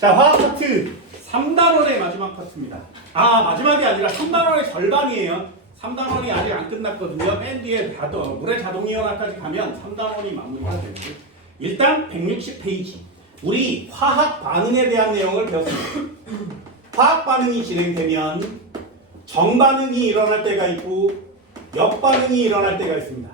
자, 화학 파트 3단원의 마지막 파트입니다. 마지막이 아니라 3단원의 절반이에요. 3단원이 아직 안 끝났거든요. 맨 뒤에 물의 자동이온화까지 가면 3단원이 마무리가 되고, 일단 160페이지 우리 화학 반응에 대한 내용을 배웠습니다. 화학 반응이 진행되면 정반응이 일어날 때가 있고 역반응이 일어날 때가 있습니다.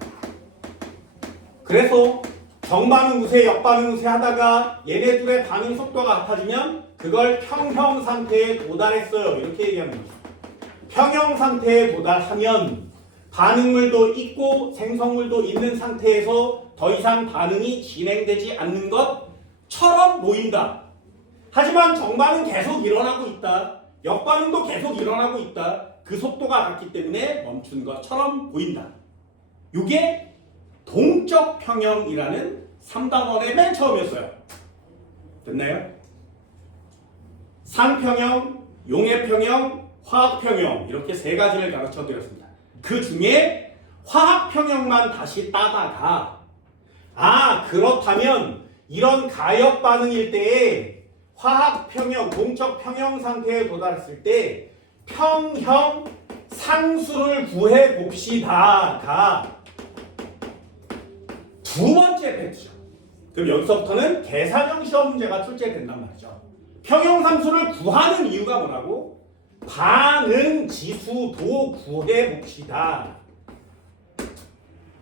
그래서 정반응 우세, 역반응 우세 하다가 얘네 둘의 반응 속도가 같아지면 그걸 평형 상태에 도달했어요. 이렇게 얘기하는 거죠. 평형 상태에 도달하면 반응물도 있고 생성물도 있는 상태에서 더 이상 반응이 진행되지 않는 것처럼 보인다. 하지만 정반응 계속 일어나고 있다. 역반응도 계속 일어나고 있다. 그 속도가 같기 때문에 멈춘 것처럼 보인다. 이게 동적 평형이라는 3단원의 맨 처음이었어요. 됐나요? 상평형, 용해평형, 화학평형 이렇게 세 가지를 가르쳐 드렸습니다. 그 중에 화학평형만 다시 따다가 그렇다면 이런 가역 반응일 때에 화학평형, 동적 평형 상태에 도달했을 때 평형 상수를 구해 봅시다가 두 번째 팩트죠. 그럼 여기서부터는 계산형 시험 문제가 출제된단 말이죠. 평형 상수를 구하는 이유가 뭐라고? 반응 지수도 구해 봅시다.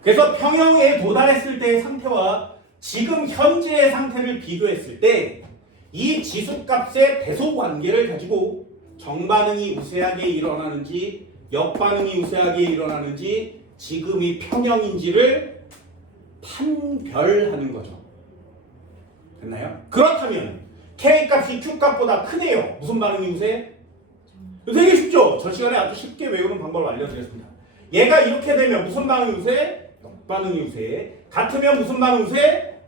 그래서 평형에 도달했을 때의 상태와 지금 현재의 상태를 비교했을 때 이 지수값의 배소 관계를 가지고 정반응이 우세하게 일어나는지 역반응이 우세하게 일어나는지 지금이 평형인지를 판별하는 거죠. 됐나요? 그렇다면 K값이 Q값보다 크네요. 무슨 반응이 우세? 되게 쉽죠? 저 시간에 아주 쉽게 외우는 방법을 알려드렸습니다. 얘가 이렇게 되면 무슨 반응이 우세? 역반응이 우세. 같으면 무슨 반응 우세?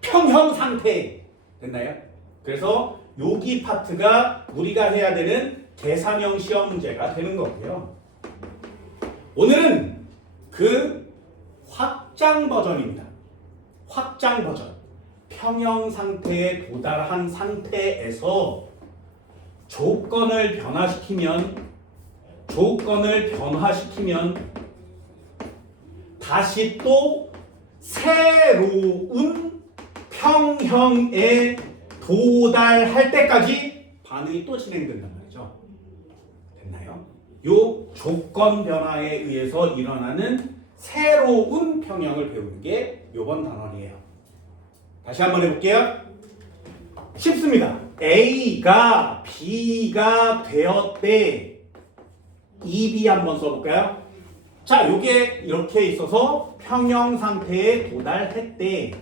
평형 상태. 됐나요? 그래서 여기 파트가 우리가 해야 되는 계산형 시험 문제가 되는 거고요. 오늘은 그 확장 버전입니다. 확장 버전. 평형 상태에 도달한 상태에서 조건을 변화시키면 다시 또 새로운 평형에 도달할 때까지 반응이 또 진행된단 말이죠. 됐나요? 요 조건 변화에 의해서 일어나는 새로운 평형을 배우는 게 요번 단원이에요. 다시 한번 해볼게요. 쉽습니다. A가 B가 되었대. EB 한번 써볼까요? 자, 요게 이렇게 있어서 평형 상태에 도달했대.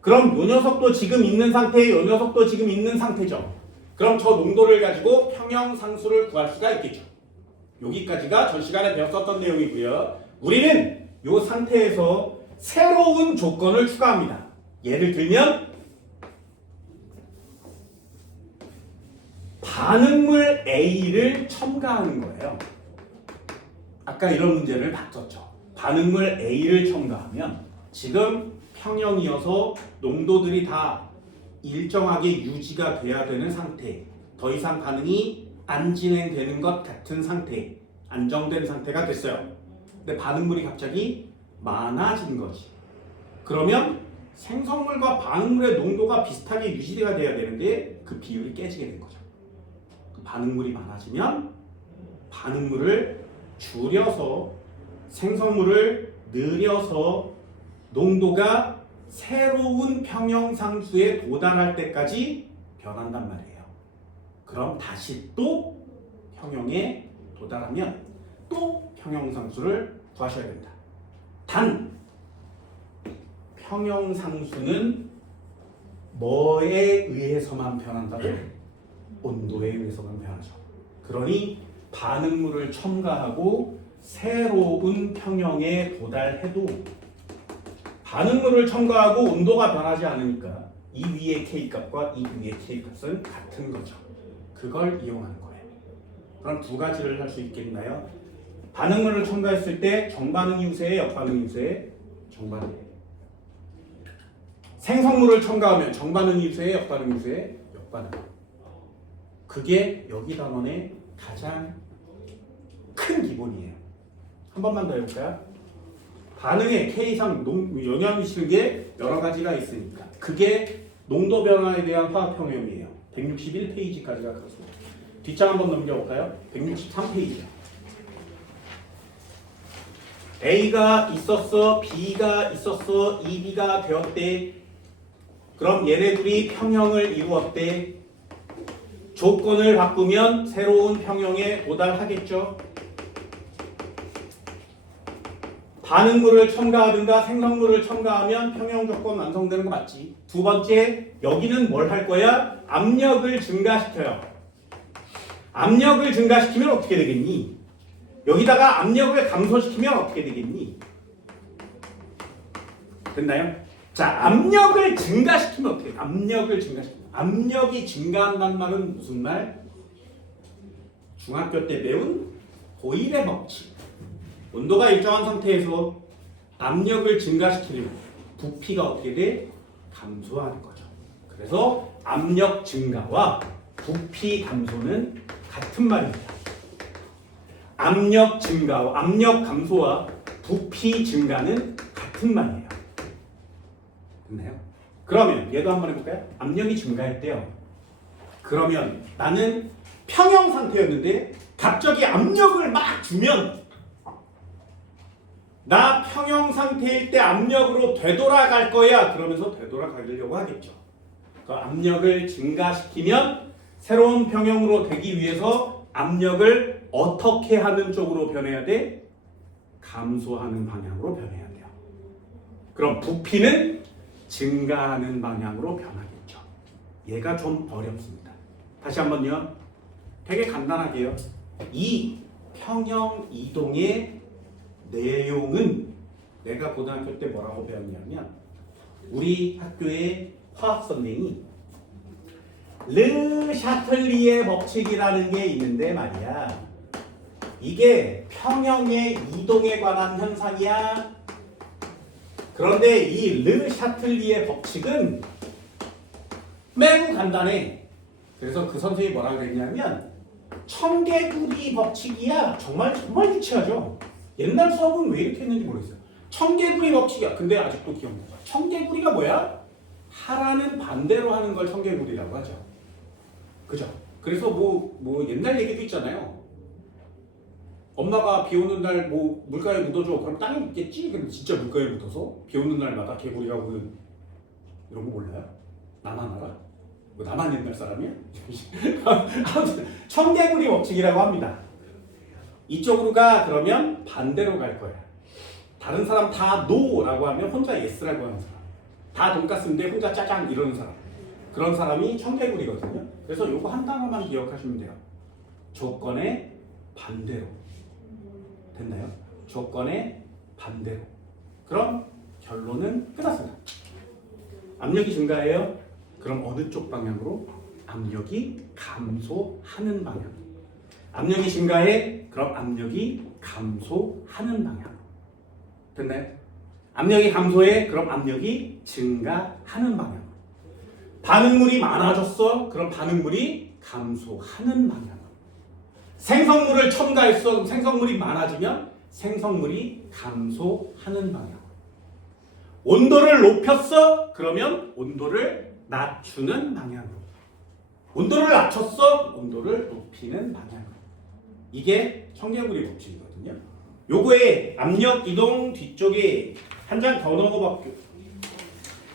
그럼 요 녀석도 지금 있는 상태에 요 녀석도 지금 있는 상태죠. 그럼 저 농도를 가지고 평형 상수를 구할 수가 있겠죠. 여기까지가 전 시간에 배웠었던 내용이고요. 우리는 요 상태에서 새로운 조건을 추가합니다. 예를 들면 반응물 A를 첨가하는 거예요. 아까 이런 문제를 봤었죠. 반응물 A를 첨가하면 지금 평형이어서 농도들이 다 일정하게 유지가 돼야 되는 상태, 더 이상 반응이 안 진행되는 것 같은 상태, 안정된 상태가 됐어요. 근데 반응물이 갑자기 많아진 거지. 그러면 생성물과 반응물의 농도가 비슷하게 유지가 돼야 되는데 그 비율이 깨지게 된 거죠. 반응물이 많아지면 반응물을 줄여서 생성물을 늘려서 농도가 새로운 평형상수에 도달할 때까지 변한단 말이에요. 그럼 다시 또 평형에 도달하면 또 평형상수를 구하셔야 됩니다. 단 평형상수는 뭐에 의해서만 변한다고? 온도에 의해서만 변하죠. 그러니 반응물을 첨가하고 새로운 평형에 도달해도 반응물을 첨가하고 온도가 변하지 않으니까 이 위의 K값과 이 위의 K값은 같은 거죠. 그걸 이용하는 거예요. 그럼 두 가지를 할 수 있겠나요? 반응물을 첨가했을 때 정반응이 우세해, 역반응이 우세해? 정반응. 생성물을 첨가하면 정반응이 우세해, 역반응이 우세해? 역반응. 그게 여기 단원의 가장 큰 기본이에요. 한 번만 더 해볼까요? 반응에 K상 영향을 미치는 게 여러 가지가 있으니까 그게 농도 변화에 대한 화학 평형이에요. 161페이지까지가 그렇습니다. 뒷장 한번 넘겨볼까요? 163페이지야. A가 있었어, B가 있었어, 2B가 되었대. 그럼 얘네들이 평형을 이루었대. 조건을 바꾸면 새로운 평형에 도달하겠죠. 반응물을 첨가하든가 생성물을 첨가하면 평형 조건 완성되는 거 맞지? 두 번째, 여기는 뭘 할 거야? 압력을 증가시켜요. 압력을 증가시키면 어떻게 되겠니? 여기다가 압력을 감소시키면 어떻게 되겠니? 됐나요? 자, 압력을 증가시키면 어떻게 돼? 압력을 증가시키면. 압력이 증가한다는 말은 무슨 말? 중학교 때 배운 보일의 법칙. 온도가 일정한 상태에서 압력을 증가시키려면 부피가 어떻게 돼? 감소하는 거죠. 그래서 압력 증가와 부피 감소는 같은 말입니다. 압력 증가와 압력 감소와 부피 증가는 같은 말이에요. 됐나요? 그러면 얘도 한번 해볼까요? 압력이 증가했대요. 그러면 나는 평형 상태였는데 갑자기 압력을 막 주면 나 평형 상태일 때 압력으로 되돌아갈 거야. 그러면서 되돌아가려고 하겠죠. 그 압력을 증가시키면 새로운 평형으로 되기 위해서 압력을 어떻게 하는 쪽으로 변해야 돼? 감소하는 방향으로 변해야 돼요. 그럼 부피는 증가하는 방향으로 변하겠죠. 얘가 좀 어렵습니다. 다시 한번요. 되게 간단하게요. 이 평형 이동의 내용은 내가 고등학교 때 뭐라고 배웠냐면 우리 학교의 화학 선생이 르 샤틀리에 법칙이라는 게 있는데 말이야. 이게 평형의 이동에 관한 현상이야. 그런데 이 르 샤틀리에 법칙은 매우 간단해. 그래서 그 선생님이 뭐라 그랬냐면 청개구리 법칙이야. 정말 유치하죠. 옛날 수업은 왜 이렇게 했는지 모르겠어요. 청개구리 법칙이야. 근데 아직도 기억나죠. 청개구리가 뭐야? 하라는 반대로 하는 걸 청개구리라고 하죠. 그죠? 그래서 뭐 옛날 얘기도 있잖아요. 엄마가 비 오는 날 뭐 물가에 묻어줘. 그럼 땅에 묻겠지? 그럼 진짜 물가에 묻어서 비 오는 날마다 개구리가 오는 이런 거 몰라요? 나만 알아? 뭐 나만 옛날 사람이야? 아무튼 청개구리 법칙이라고 합니다. 이쪽으로 가 그러면 반대로 갈 거야. 다른 사람 다 노라고 하면 혼자 예스라고 하는 사람. 다 돈가스인데 혼자 짜장 이러는 사람. 그런 사람이 청개구리거든요. 그래서 요거 한 단어만 기억하시면 돼요. 조건의 반대로. 됐나요? 조건의 반대로. 그럼 결론은 끝났습니다. 압력이 증가해요. 그럼 어느 쪽 방향으로? 압력이 감소하는 방향. 압력이 증가해. 그럼 압력이 감소하는 방향. 됐나요? 압력이 감소해. 그럼 압력이 증가하는 방향. 반응물이 많아졌어. 그럼 반응물이 감소하는 방향. 생성물을 첨가했어. 그럼 생성물이 많아지면 생성물이 감소하는 방향. 온도를 높였어. 그러면 온도를 낮추는 방향으로. 온도를 낮췄어. 온도를 높이는 방향으로. 이게 청개구리 법칙이거든요. 요거에 압력 이동 뒤쪽에 한 장 더 넣어볼게요.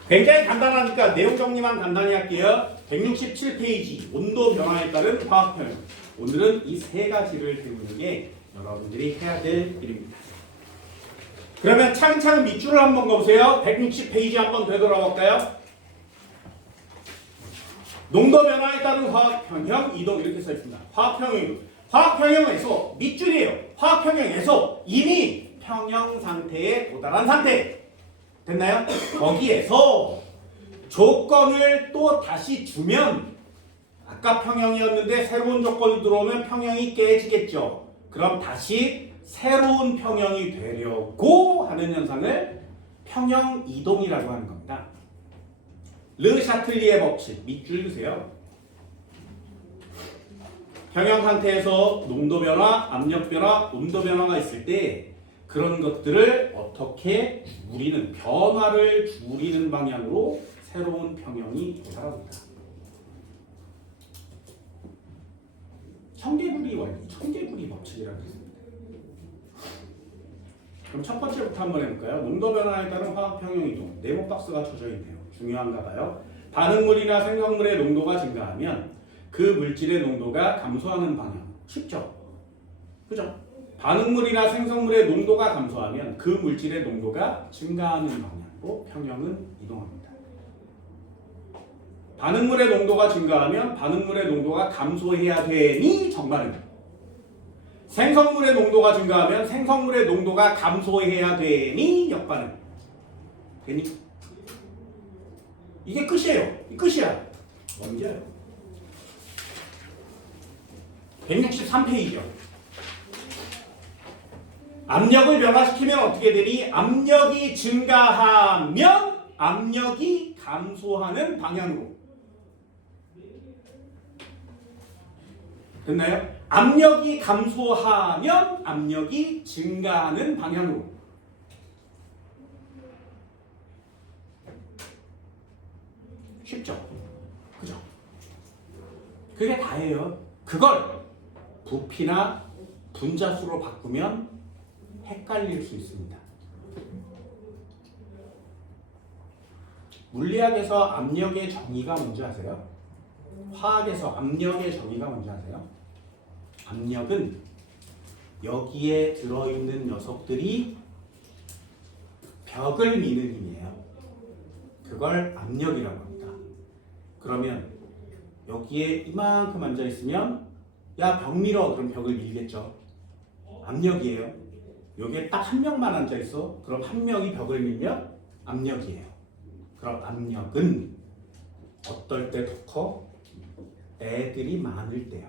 굉장히 간단하니까 내용 정리만 간단히 할게요. 167페이지 온도 변화에 따른 화학 평형. 오늘은 이 세 가지를 배우는 게 여러분들이 해야 될 일입니다. 그러면 차근차근 밑줄을 한번 그어보세요. 160페이지 한번 되돌아볼까요? 농도 변화에 따른 화학 평형 이동 이렇게 써 있습니다. 화학 평형. 화학 평형에서 밑줄이에요. 화학 평형에서 이미 평형 상태에 도달한 상태. 됐나요? 거기에서 조건을 또 다시 주면 아까 평형이었는데 새로운 조건이 들어오면 평형이 깨지겠죠. 그럼 다시 새로운 평형이 되려고 하는 현상을 평형 이동이라고 하는 겁니다. 르 샤틀리에 법칙 밑줄 드세요. 평형 상태에서 농도 변화, 압력 변화, 온도 변화가 있을 때 그런 것들을 어떻게 줄이는, 변화를 줄이는 방향으로 새로운 평형이 도달합니다. 청개구리 원리, 청개구리 법칙이라고 있습니다. 그럼 첫 번째부터 한번 해볼까요? 농도 변화에 따른 화학 평형 이동. 네모 박스가 쳐져 있네요. 중요한가 봐요. 반응물이나 생성물의 농도가 증가하면 그 물질의 농도가 감소하는 방향. 쉽죠? 그죠? 반응물이나 생성물의 농도가 감소하면 그 물질의 농도가 증가하는 방향으로 평형은 이동합니다. 반응물의 농도가 증가하면 반응물의 농도가 감소해야 되니 정반응. 생성물의 농도가 증가하면 생성물의 농도가 감소해야 되니 역반응. 되니? 이게 끝이에요. 이 끝이야. 넘겨요. 163페이지요. 압력을 변화시키면 어떻게 되니? 압력이 증가하면 압력이 감소하는 방향으로. 됐나요? 압력이 감소하면 압력이 증가하는 방향으로. 쉽죠? 그죠? 그게 다예요. 그걸 부피나 분자수로 바꾸면 헷갈릴 수 있습니다. 물리학에서 압력의 정의가 뭔지 아세요? 화학에서 압력의 정의가 뭔지 아세요? 압력은 여기에 들어있는 녀석들이 벽을 미는 힘이에요. 그걸 압력이라고 합니다. 그러면 여기에 이만큼 앉아있으면 야, 벽 밀어. 그럼 벽을 밀겠죠. 압력이에요. 여기에 딱 한 명만 앉아있어. 그럼 한 명이 벽을 밀면 압력이에요. 그럼 압력은 어떨 때 더 커? 애들이 많을 때요.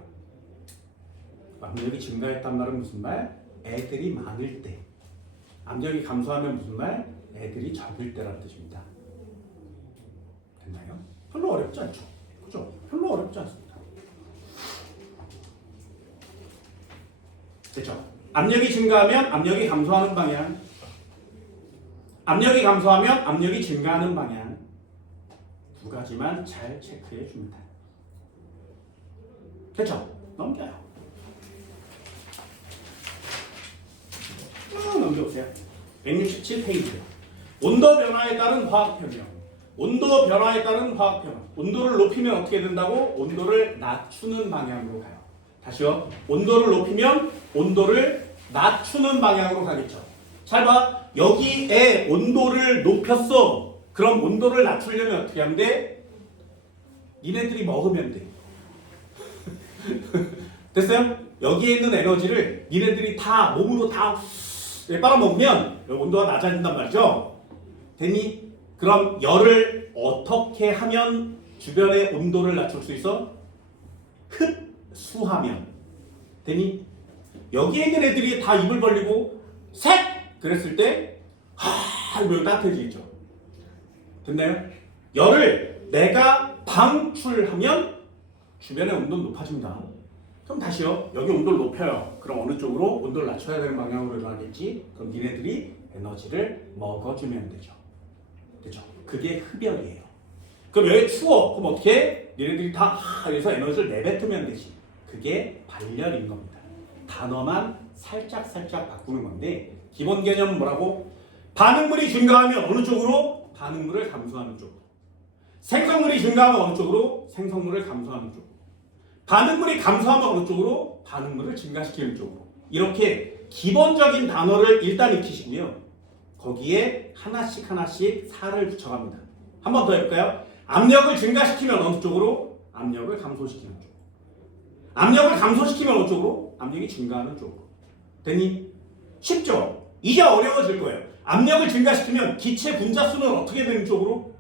압력이 증가했단 말은 무슨 말? 애들이 많을 때. 압력이 감소하면 무슨 말? 애들이 적을 때라는 뜻입니다. 됐나요? 별로 어렵지 않죠? 그죠? 별로 어렵지 않습니다. 됐죠? 압력이 증가하면 압력이 감소하는 방향. 압력이 감소하면 압력이 증가하는 방향. 두 가지만 잘 체크해 줍니다. 됐죠? 넘겨요. 넘겨보세요. 167페이지요. 온도 변화에 따른 화학 평형. 온도 변화에 따른 화학 평형. 온도를 높이면 어떻게 된다고? 온도를 낮추는 방향으로 가요. 다시요. 온도를 높이면 온도를 낮추는 방향으로 가겠죠. 잘 봐. 여기에 온도를 높였어. 그럼 온도를 낮추려면 어떻게 하면 돼? 니네들이 먹으면 돼. 됐어요? 여기에 있는 에너지를 니네들이 다 몸으로 다 빨아먹으면 온도가 낮아진단 말이죠. 됐니? 그럼 열을 어떻게 하면 주변의 온도를 낮출 수 있어? 흡수하면. 됐니? 여기에 있는 애들이 다 입을 벌리고 셋! 그랬을 때 이러면 따뜻해지죠. 됐나요? 열을 내가 방출하면 주변의 온도는 높아집니다. 그럼 다시요. 여기 온도를 높여요. 그럼 어느 쪽으로? 온도를 낮춰야 되는 방향으로 일어나겠지. 그럼 니네들이 에너지를 먹어주면 되죠. 그죠? 그게 흡열이에요. 그럼 여기 추워. 그럼 어떻게 해? 니네들이 다 그래서 에너지를 내뱉으면 되지. 그게 발열인 겁니다. 단어만 살짝 바꾸는 건데 기본 개념은 뭐라고? 반응물이 증가하면 어느 쪽으로? 반응물을 감소하는 쪽으로. 생성물이 증가하면 어느 쪽으로? 생성물을 감소하는 쪽으로. 반응물이 감소하면 어느 쪽으로? 반응물을 증가시키는 쪽으로. 이렇게 기본적인 단어를 일단 익히시고요. 거기에 하나씩 살을 붙여갑니다. 한 번 더 해볼까요? 압력을 증가시키면 어느 쪽으로? 압력을 감소시키는 쪽으로. 압력을 감소시키면 어느 쪽으로? 압력이 증가하는 쪽으로. 됐니? 쉽죠? 이제 어려워질 거예요. 압력을 증가시키면 기체 분자수는 어떻게 되는 쪽으로?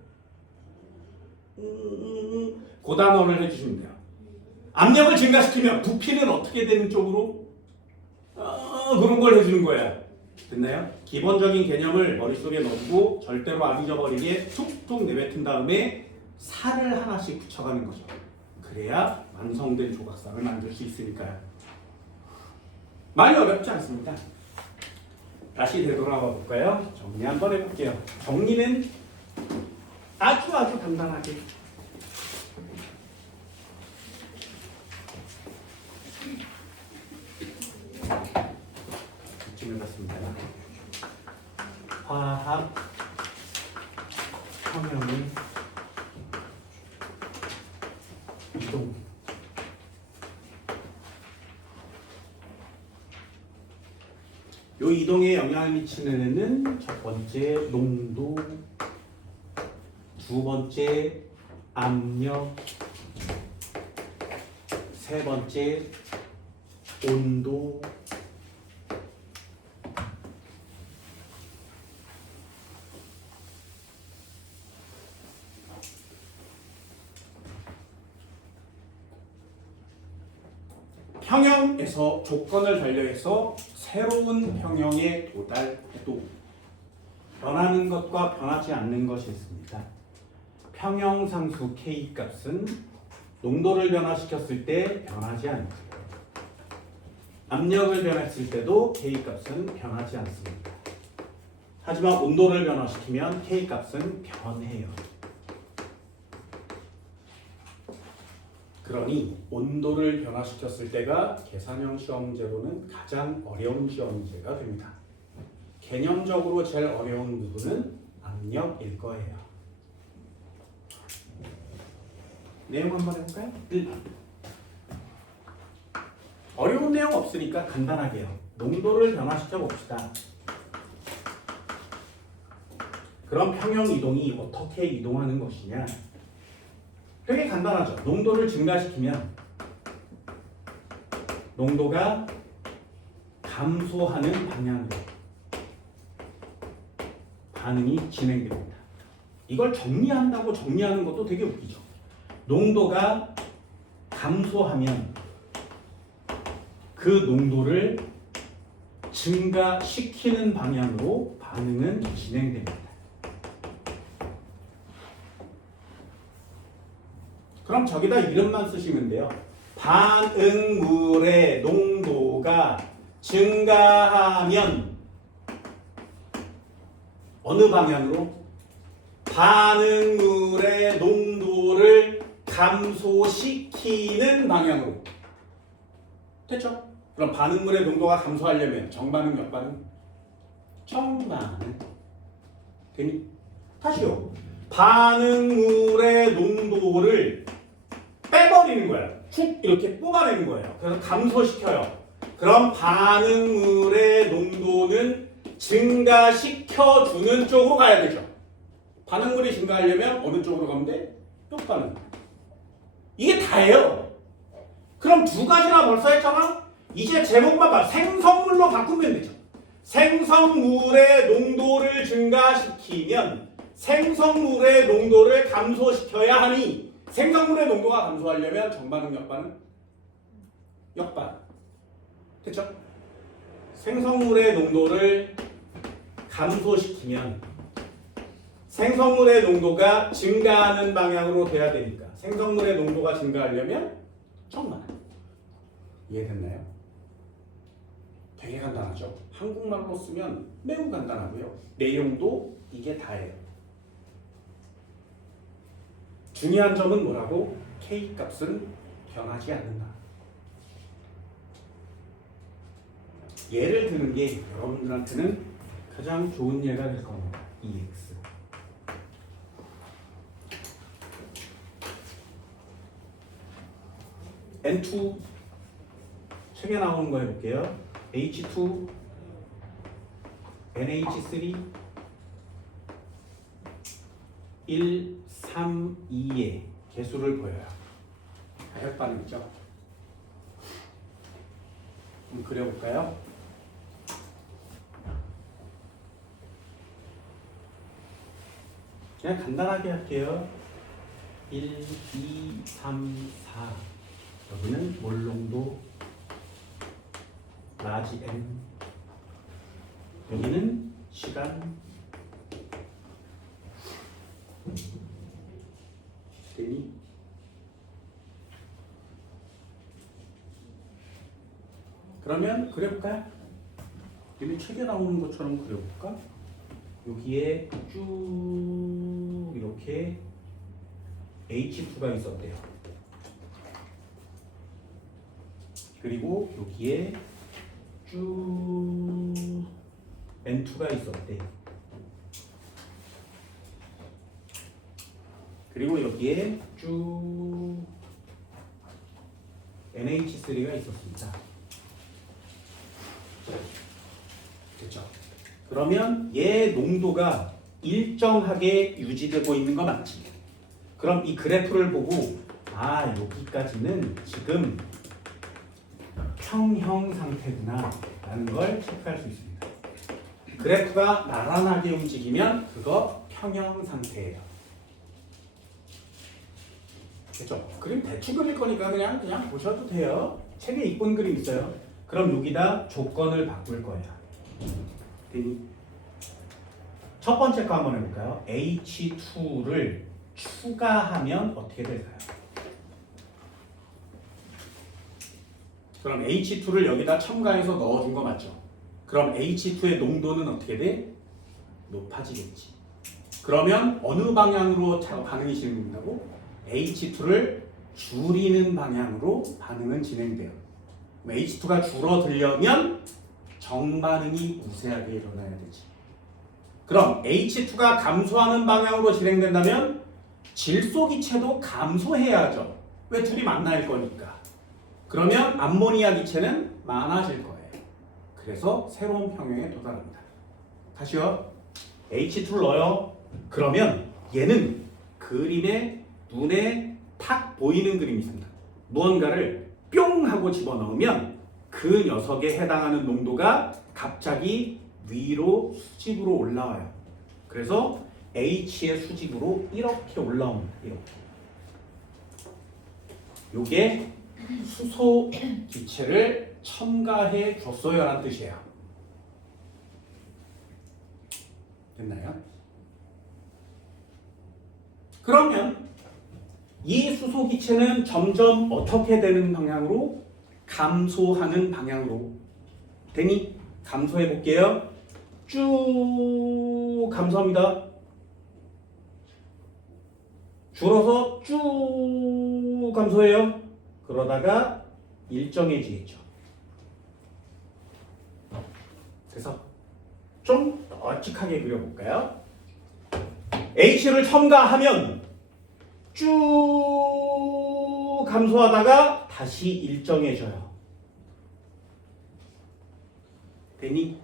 그 단어를 해주시면 돼요. 압력을 증가시키면 부피는 어떻게 되는 쪽으로? 그런 걸 해주는 거예요. 됐나요? 기본적인 개념을 머릿속에 넣고 절대로 안 잊어버리게 툭툭 내뱉은 다음에 살을 하나씩 붙여가는 거죠. 그래야 완성된 조각상을 만들 수 있으니까요. 많이 어렵지 않습니다. 다시 되돌아와 볼까요? 정리 한번 해볼게요. 정리는 아주 간단하게 이쯤 해봤습니다. 화학 평형의 이동 요 이동에 영향을 미치는 애는 첫 번째 농도, 두 번째 압력, 세 번째 온도, 평형에서 조건을 달려해서 새로운 평형에 도달해도 변하는 것과 변하지 않는 것이 있습니다. 평형상수 K 값은 농도를 변화시켰을 때 변하지 않고 압력을 변했을 때도 K 값은 변하지 않습니다. 하지만 온도를 변화시키면 K 값은 변해요. 그러니 온도를 변화시켰을 때가 계산형 시험제로는 가장 어려운 시험제가 됩니다. 개념적으로 제일 어려운 부분은 압력일 거예요. 내용 한번 해볼까요? 어려운 내용 없으니까 간단하게요. 농도를 변화시켜 봅시다. 그럼 평형 이동이 어떻게 이동하는 것이냐? 되게 간단하죠. 농도를 증가시키면 농도가 감소하는 방향으로 반응이 진행됩니다. 이걸 정리한다고 정리하는 것도 되게 웃기죠. 농도가 감소하면 그 농도를 증가시키는 방향으로 반응은 진행됩니다. 그럼 저기다 이름만 쓰시면 돼요. 반응물의 농도가 증가하면 어느 방향으로? 반응물의 농도를 감소시키는 방향으로. 됐죠? 그럼 반응물의 농도가 감소하려면 정반응, 역반응? 정반응. 되니? 다시요. 반응물의 농도를 빼버리는 거예요. 축 이렇게 뽑아내는 거예요. 그래서 감소시켜요. 그럼 반응물의 농도는 증가시켜주는 쪽으로 가야 되죠. 반응물이 증가하려면 어느 쪽으로 가면 돼? 역반응. 이게 다예요. 그럼 두 가지나 벌써 했잖아? 이제 제목만 봐. 생성물로 바꾸면 되죠. 생성물의 농도를 증가시키면 생성물의 농도를 감소시켜야 하니 생성물의 농도가 감소하려면 정반응, 역반응? 역반응. 됐죠? 생성물의 농도를 감소시키면 생성물의 농도가 증가하는 방향으로 돼야 되니까 생성물의 농도가 증가하려면 정반응. 이해됐나요? 되게 간단하죠? 한국말로 쓰면 매우 간단하고요. 내용도 이게 다예요. 중요한 점은 뭐라고? K 값은 변하지 않는다. 예를 드는 게 여러분들한테는 가장 좋은 예가 될 겁니다. EX. N2 책에 나오는 거 해볼게요. H2, NH3, 1, 3, 2의 개수를 보여요. 가역 반응이죠. 한번 그려볼까요? 그냥 간단하게 할게요. 1, 2, 3, 4. 여기는 몰농도 라지 M. 여기는 시간 되니 그러면 그려볼까요? 이미 책에 나오는 것처럼 그려볼까? 여기에 쭉 이렇게 H2가 있었대요. 그리고 여기에 쭉 N2가 있었대. 그리고 여기에 쭉 NH3가 있었습니다. 됐죠? 그러면 얘 농도가 일정하게 유지되고 있는 거 맞지? 그럼 이 그래프를 보고 아 여기까지는 지금 평형 상태구나 라는 걸 체크할 수 있습니다. 그래프가 나란하게 움직이면 그거 평형 상태예요. 됐죠? 그림 대충 그릴 거니까 그냥 보셔도 돼요. 책에 이쁜 그림 있어요. 그럼 여기다 조건을 바꿀 거예요. 되니? 첫 번째 거 한번 해볼까요? H2를 추가하면 어떻게 될까요? 그럼 H2를 여기다 첨가해서 넣어준 거 맞죠? 그럼 H2의 농도는 어떻게 돼? 높아지겠지. 그러면 어느 방향으로 반응이 진행된다고? H2를 줄이는 방향으로 반응은 진행돼요. H2가 줄어들려면 정반응이 우세하게 일어나야 되지. 그럼 H2가 감소하는 방향으로 진행된다면 질소기체도 감소해야죠. 왜? 둘이 만날 거니까. 그러면 암모니아 기체는 많아질 거예요. 그래서 새로운 평형에 도달합니다. 다시요. H2를 넣어요. 그러면 얘는 그림에 눈에 탁 보이는 그림이 있습니다. 무언가를 뿅 하고 집어넣으면 그 녀석에 해당하는 농도가 갑자기 위로 수직으로 올라와요. 그래서 H의 수직으로 이렇게 올라옵니다. 이렇게. 요게 수소 기체를 첨가해 줬어요 라는 뜻이에요. 됐나요? 그러면 이 수소 기체는 점점 어떻게 되는 방향으로? 감소하는 방향으로 되니? 감소해 볼게요. 쭉 감소합니다. 줄어서 쭉 감소해요. 그러다가 일정해지겠죠. 그래서 좀 널찍하게 그려볼까요? H를 첨가하면 쭉 감소하다가 다시 일정해져요. 되니?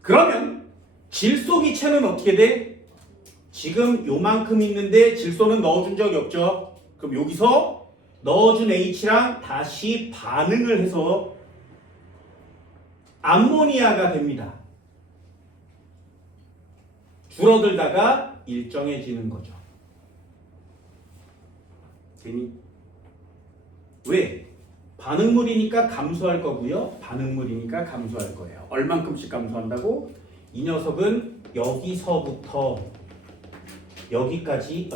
그러면 질소 기체는 어떻게 돼? 지금 요만큼 있는데 질소는 넣어준 적이 없죠. 그럼 여기서 넣어준 H랑 다시 반응을 해서 암모니아가 됩니다. 줄어들다가 일정해지는 거죠. 되니? 왜? 반응물이니까 감소할 거고요. 반응물이니까 감소할 거예요. 얼만큼씩 감소한다고? 이 녀석은 여기서부터 여기까지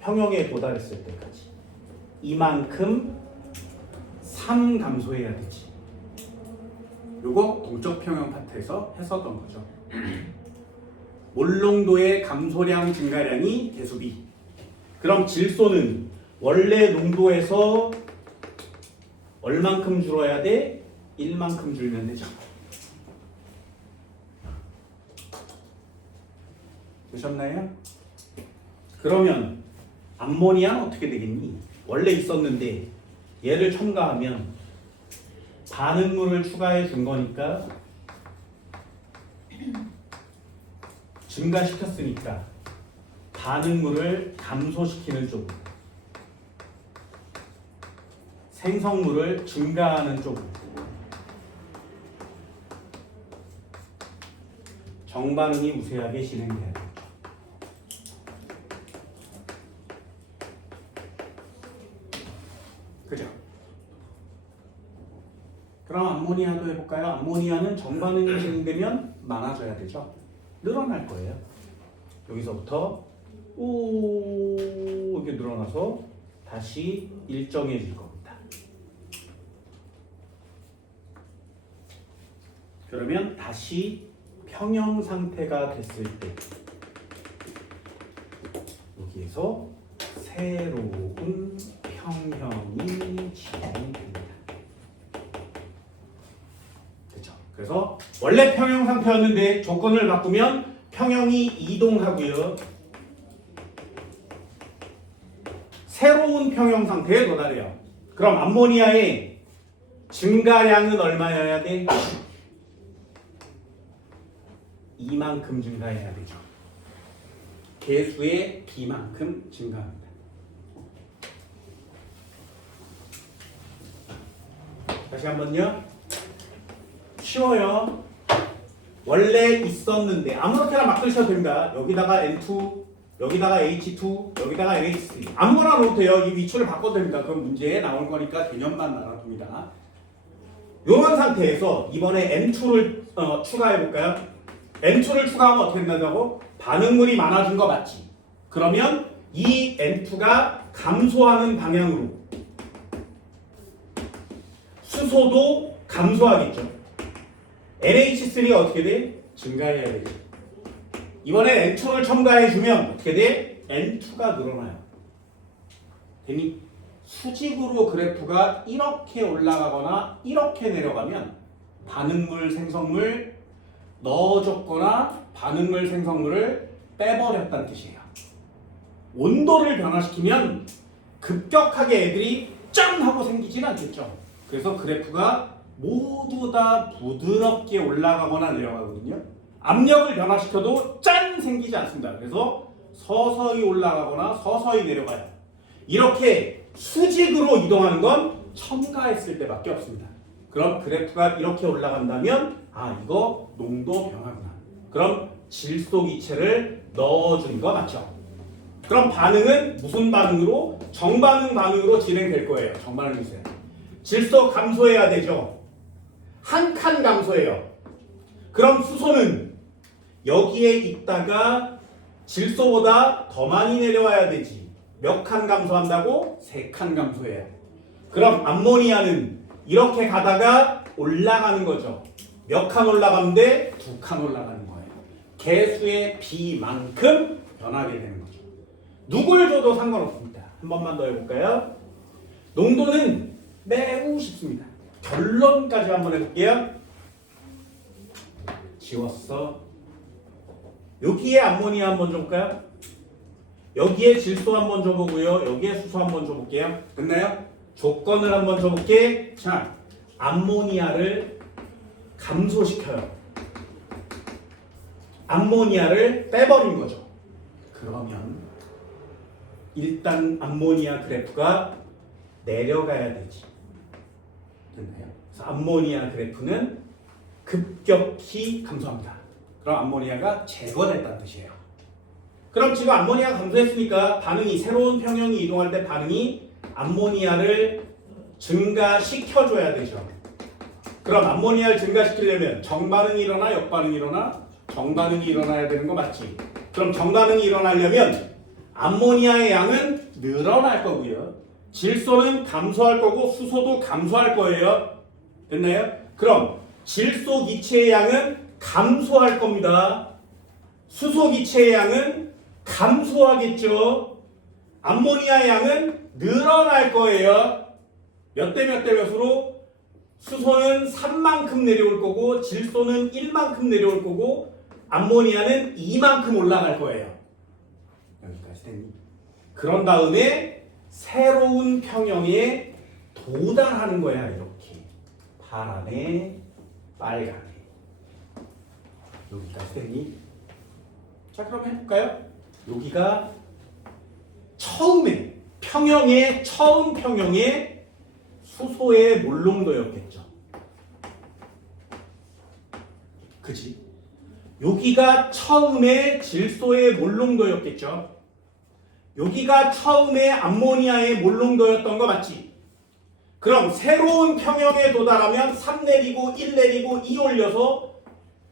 평형에 도달했을 때까지 이만큼 3 감소해야 되지. 요거 동적 평형 파트에서 했었던 거죠. 몰농도의 감소량 증가량이 대수비. 그럼 질소는 원래 농도에서 얼만큼 줄어야 돼? 1만큼 줄면 되죠. 되셨나요? 그러면 암모니아는 어떻게 되겠니? 원래 있었는데 얘를 첨가하면 반응물을 추가해 준 거니까 증가시켰으니까 반응물을 감소시키는 쪽으로, 생성물을 증가하는 쪽으로, 정반응이 우세하게 진행돼야 되죠. 그죠? 그럼 암모니아도 해볼까요? 암모니아는 정반응이 진행되면 많아져야 되죠. 늘어날 거예요. 여기서부터 오 이렇게 늘어나서 다시 일정해질 겁니다. 그러면 다시 평형 상태가 됐을 때 여기에서 새로운 평형이 진행됩니다. 그렇죠? 그래서 원래 평형 상태였는데 조건을 바꾸면 평형이 이동하고요. 새로운 평형 상태에 도달해요. 그럼 암모니아의 증가량은 얼마여야 돼? 이만큼 증가해야 되죠. 개수의 B만큼 증가합니다. 다시 한번요. 쉬워요. 원래 있었는데 아무렇게나 막 쓰셔도 됩니다. 여기다가 N2, 여기다가 H2, 여기다가 NH3 아무거나 넣어도 돼요. 이 위치를 바꿔도 됩니다. 그럼 문제에 나올 거니까 개념만 알아둡니다. 이런 상태에서 이번에 N2를 추가해 볼까요? N2를 추가하면 어떻게 된다고? 반응물이 많아진 거 맞지? 그러면 이 N2가 감소하는 방향으로 수소도 감소하겠죠. NH3가 어떻게 돼? 증가해야 되죠. 이번에 N2를 첨가해주면 어떻게 돼? N2가 늘어나요. 되니? 수직으로 그래프가 이렇게 올라가거나 이렇게 내려가면 반응물 생성물 넣어줬거나 반응물 생성물을 빼버렸다는 뜻이에요. 온도를 변화시키면 급격하게 애들이 짠! 하고 생기지는 않겠죠. 그래서 그래프가 모두 다 부드럽게 올라가거나 내려가거든요. 압력을 변화시켜도 짠! 생기지 않습니다. 그래서 서서히 올라가거나 서서히 내려가요. 이렇게 수직으로 이동하는 건 첨가했을 때밖에 없습니다. 그럼 그래프가 이렇게 올라간다면 이거 농도 변화구나. 그럼 질소기체를 넣어준 거 맞죠? 그럼 반응은 무슨 반응으로? 정반응 반응으로 진행될 거예요. 정반응 유세. 질소 감소해야 되죠. 한 칸 감소해요. 그럼 수소는 여기에 있다가 질소보다 더 많이 내려와야 되지. 몇 칸 감소한다고? 3칸 감소해요. 그럼 암모니아는 이렇게 가다가 올라가는 거죠. 몇 칸 올라가면 돼? 2칸 올라가는 거예요. 개수의 B만큼 변하게 되는 거죠. 누굴 줘도 상관없습니다. 한 번만 더 해볼까요? 농도는 매우 쉽습니다. 결론까지 한번 해볼게요. 지웠어. 여기에 암모니아 한번 줘볼까요? 여기에 질소 한번 줘보고요. 여기에 수소 한번 줘볼게요. 됐나요? 조건을 한번 줘볼게. 자, 암모니아를 감소시켜요. 암모니아를 빼버린 거죠. 그러면 일단 암모니아 그래프가 내려가야 되지. 됐나요? 그래서 암모니아 그래프는 급격히 감소합니다. 그럼 암모니아가 제거됐다는 뜻이에요. 그럼 지금 암모니아가 감소했으니까 반응이 새로운 평형이 이동할 때 반응이 암모니아를 증가시켜줘야 되죠. 그럼 암모니아를 증가시키려면 정반응이 일어나 역반응이 일어나? 정반응이 일어나야 되는 거 맞지? 그럼 정반응이 일어나려면 암모니아의 양은 늘어날 거고요. 질소는 감소할 거고 수소도 감소할 거예요. 됐나요? 그럼 질소 기체의 양은 감소할 겁니다. 수소 기체의 양은 감소하겠죠. 암모니아의 양은 늘어날 거예요. 몇 대 몇 대 몇으로? 수소는 3만큼 내려올 거고 질소는 1만큼 내려올 거고 암모니아는 2만큼 올라갈 거예요. 여기까지 됐니? 그런 다음에 새로운 평형에 도달하는 거야. 이렇게 파란에 빨간에. 여기까지 됐니? 자, 그럼 해볼까요? 여기가 처음에 평형의 처음 평형의 수소의 몰농도였겠죠. 그치? 여기가 처음에 질소의 몰농도였겠죠. 여기가 처음에 암모니아의 몰농도였던 거 맞지? 그럼 새로운 평형에 도달하면 3 내리고 1 내리고 2 올려서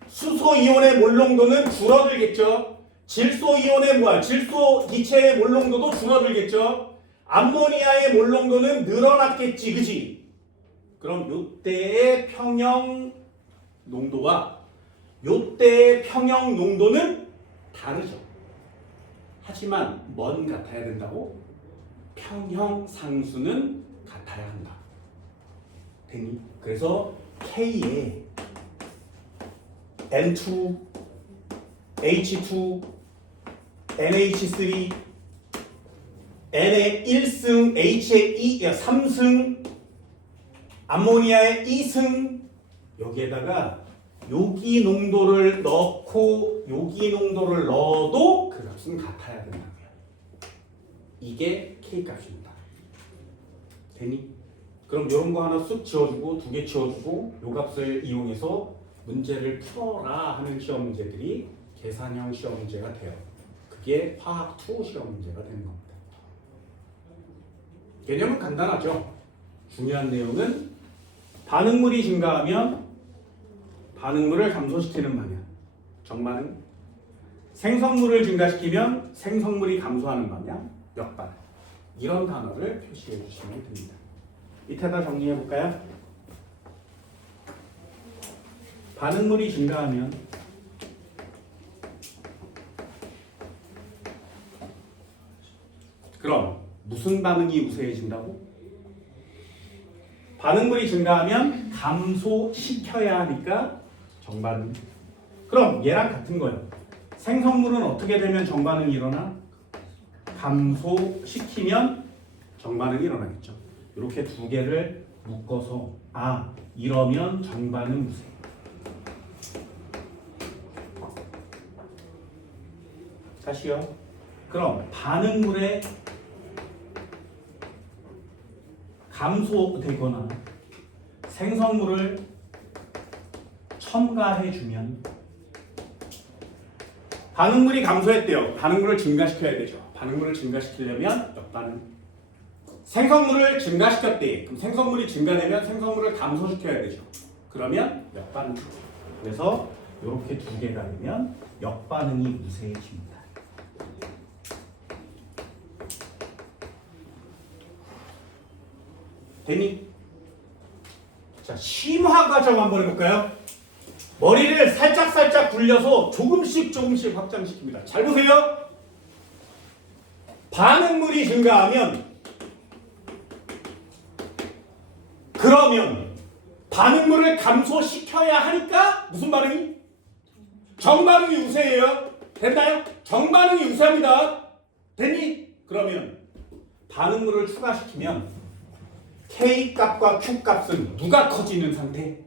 수소 이온의 몰농도는 줄어들겠죠. 질소 이온의 질소 기체의 몰농도도 줄어들겠죠. 암모니아의 몰농도는 늘어났겠지, 그지? 그럼 이때의 평형 농도와 요때의 평형 농도는 다르죠. 하지만 뭔 같아야 된다고? 평형 상수는 같아야 한다. 되니? 그래서 K에 N2, H2, NH3, N의 1승, H의 3승, 암모니아의 2승, 여기에다가 요기 농도를 넣고 요기 농도를 넣어도 그 값은 같아야 된다고요. 이게 K 값입니다. 되니? 그럼 이런 거 하나 쑥 지워주고 2개 지워주고 요 값을 이용해서 문제를 풀어라 하는 시험 문제들이 계산형 시험 문제가 돼요. 그게 화학 2 시험 문제가 되는 겁니다. 개념은 간단하죠. 중요한 내용은 반응물이 증가하면 반응물을 감소시키는 방향, 정반응. 생성물을 증가시키면 생성물이 감소하는 방향, 역반응. 이런 단어를 표시해 주시면 됩니다. 이태다 정리해 볼까요? 반응물이 증가하면 그럼 무슨 반응이 우세해진다고? 반응물이 증가하면 감소시켜야 하니까 정반응. 그럼 얘랑 같은 거예요. 생성물은 어떻게 되면 정반응이 일어나? 감소시키면 정반응이 일어나겠죠. 이렇게 2개를 묶어서 이러면 정반응 우세. 다시요. 그럼 반응물의 감소되거나 생성물을 첨가해주면 반응물이 감소했대요. 반응물을 증가시켜야 되죠. 반응물을 증가시키려면 역반응. 생성물을 증가시켰대. 그럼 생성물이 증가되면 생성물을 감소시켜야 되죠. 그러면 역반응. 그래서 이렇게 2개가 되면 역반응이 우세해집니다. 되니? 자, 심화 과정 한번 해볼까요? 머리를 살짝 굴려서 조금씩 확장시킵니다. 잘 보세요. 반응물이 증가하면 그러면 반응물을 감소시켜야 하니까 무슨 반응이? 정반응이 우세해요. 됐나요? 정반응이 우세합니다. 됐니? 그러면 반응물을 추가시키면 K 값과 Q 값은 누가 커지는 상태?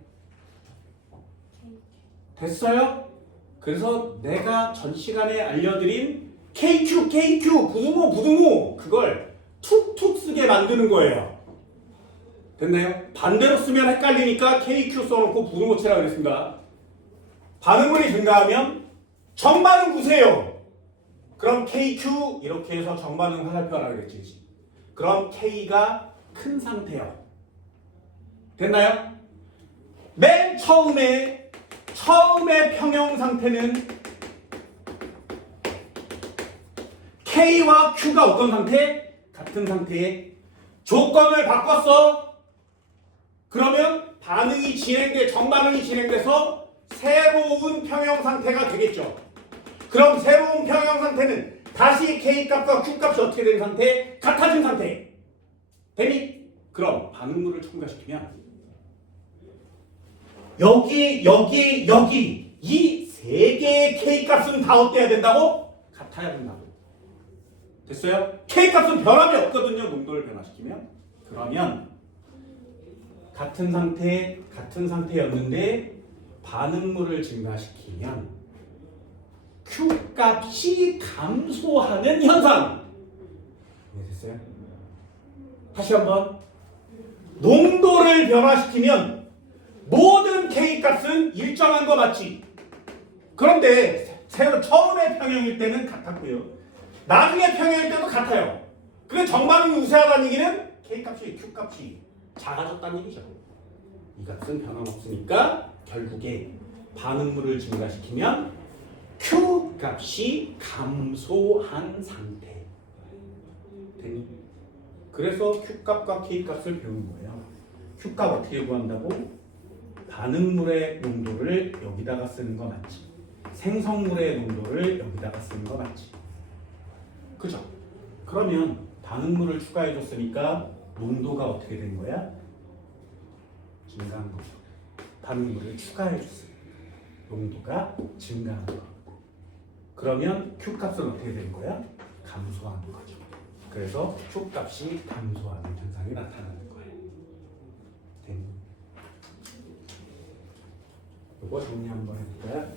됐어요? 그래서 내가 전 시간에 알려드린 KQ 부등호 그걸 툭툭 쓰게 만드는 거예요. 됐나요? 반대로 쓰면 헷갈리니까 KQ 써놓고 부등호 치라 그랬습니다. 반응물이 증가하면 정반응 우세요. 그럼 KQ 이렇게 해서 정반응 화살표하라 그랬지. 그럼 K가 큰 상태요. 됐나요? 맨 처음에 평형 상태는 K와 Q가 어떤 상태? 같은 상태에 조건을 바꿨어. 그러면 반응이 정반응이 진행돼서 새로운 평형 상태가 되겠죠. 그럼 새로운 평형 상태는 다시 K 값과 Q 값이 어떻게 된 상태? 같아진 상태. 되니? 그럼 반응물을 첨가시키면 여기 이 3개의 K 값은 다 어때야 된다고? 같아야 된다고. 됐어요? K 값은 변함이 없거든요. 농도를 변화시키면. 그러면 같은 상태였는데 반응물을 증가시키면 Q 값이 감소하는 현상. 됐어요? 다시 한번. 농도를 변화시키면 모든 K 값은 일정한 거 맞지? 그런데 처음에 평형일 때는 같았고요. 나중에 평형일 때도 같아요. 그게 정반응이 우세하다는 얘기는 K 값이 Q 값이 작아졌다는 얘기죠. 이 값은 변함없으니까 결국에 반응물을 증가시키면 Q 값이 감소한 상태. 되니? 그래서 Q 값과 K 값을 배우는 거예요. Q 값 어떻게 구한다고? 반응물의 농도를 여기다가 쓰는 거 맞지? 생성물의 농도를 여기다가 쓰는 거 맞지? 그죠? 그러면 반응물을 추가해 줬으니까 농도가 어떻게 된 거야? 증가한 거죠. 반응물을 추가해 줬으니까 농도가 증가한 거. 그러면 Q 값은 어떻게 된 거야? 감소하는 거죠. 그래서 Q 값이 감소하는 현상이 나타나는 거예요. 됐니? 이거 정리 한번 해볼까요?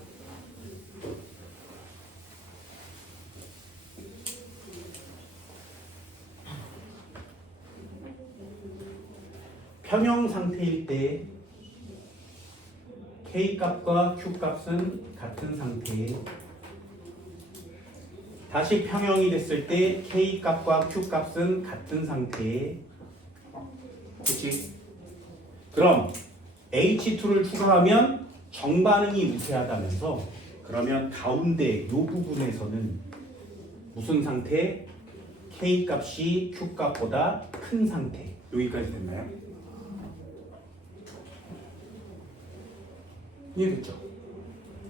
평형 상태일 때 K 값과 Q 값은 같은 상태에 다시 평형이 됐을 때 K 값과 Q 값은 같은 상태에 그치? 그럼 H2를 추가하면 정반응이 우세하다면서 그러면 가운데 이 부분에서는 무슨 상태? K 값이 Q 값보다 큰 상태. 여기까지 됐나요? 이해됐죠?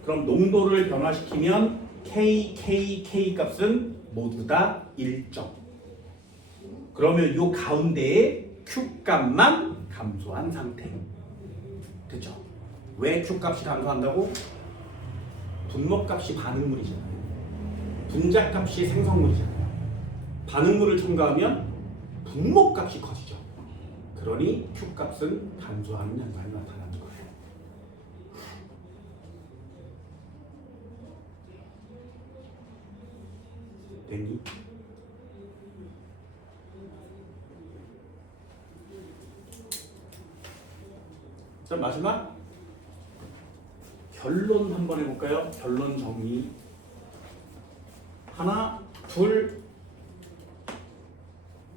그럼 농도를 변화시키면 K 값은 모두 다 일정. 그러면 요 가운데에 Q 값만 감소한 상태. 됐죠? 왜 Q 값이 감소한다고? 분모 값이 반응물이잖아요. 분자 값이 생성물이잖아요. 반응물을 첨가하면 분모 값이 커지죠. 그러니 Q 값은 감소하는 현상이 나타나는 거예요. 됐니? 자, 마지막 결론 한번 해볼까요? 결론 정리. 하나, 둘.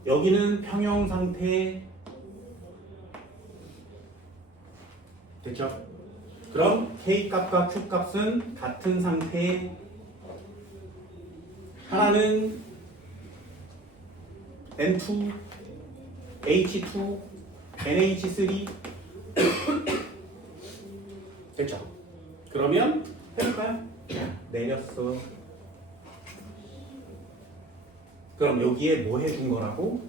여기는 평형 상태. 됐죠? 그럼 K 값과 Q 값은 같은 상태. 하나는 N2, H2, NH3 됐죠? 그러면 해볼까요? 내렸어. 그럼 여기에 뭐 해준 거라고?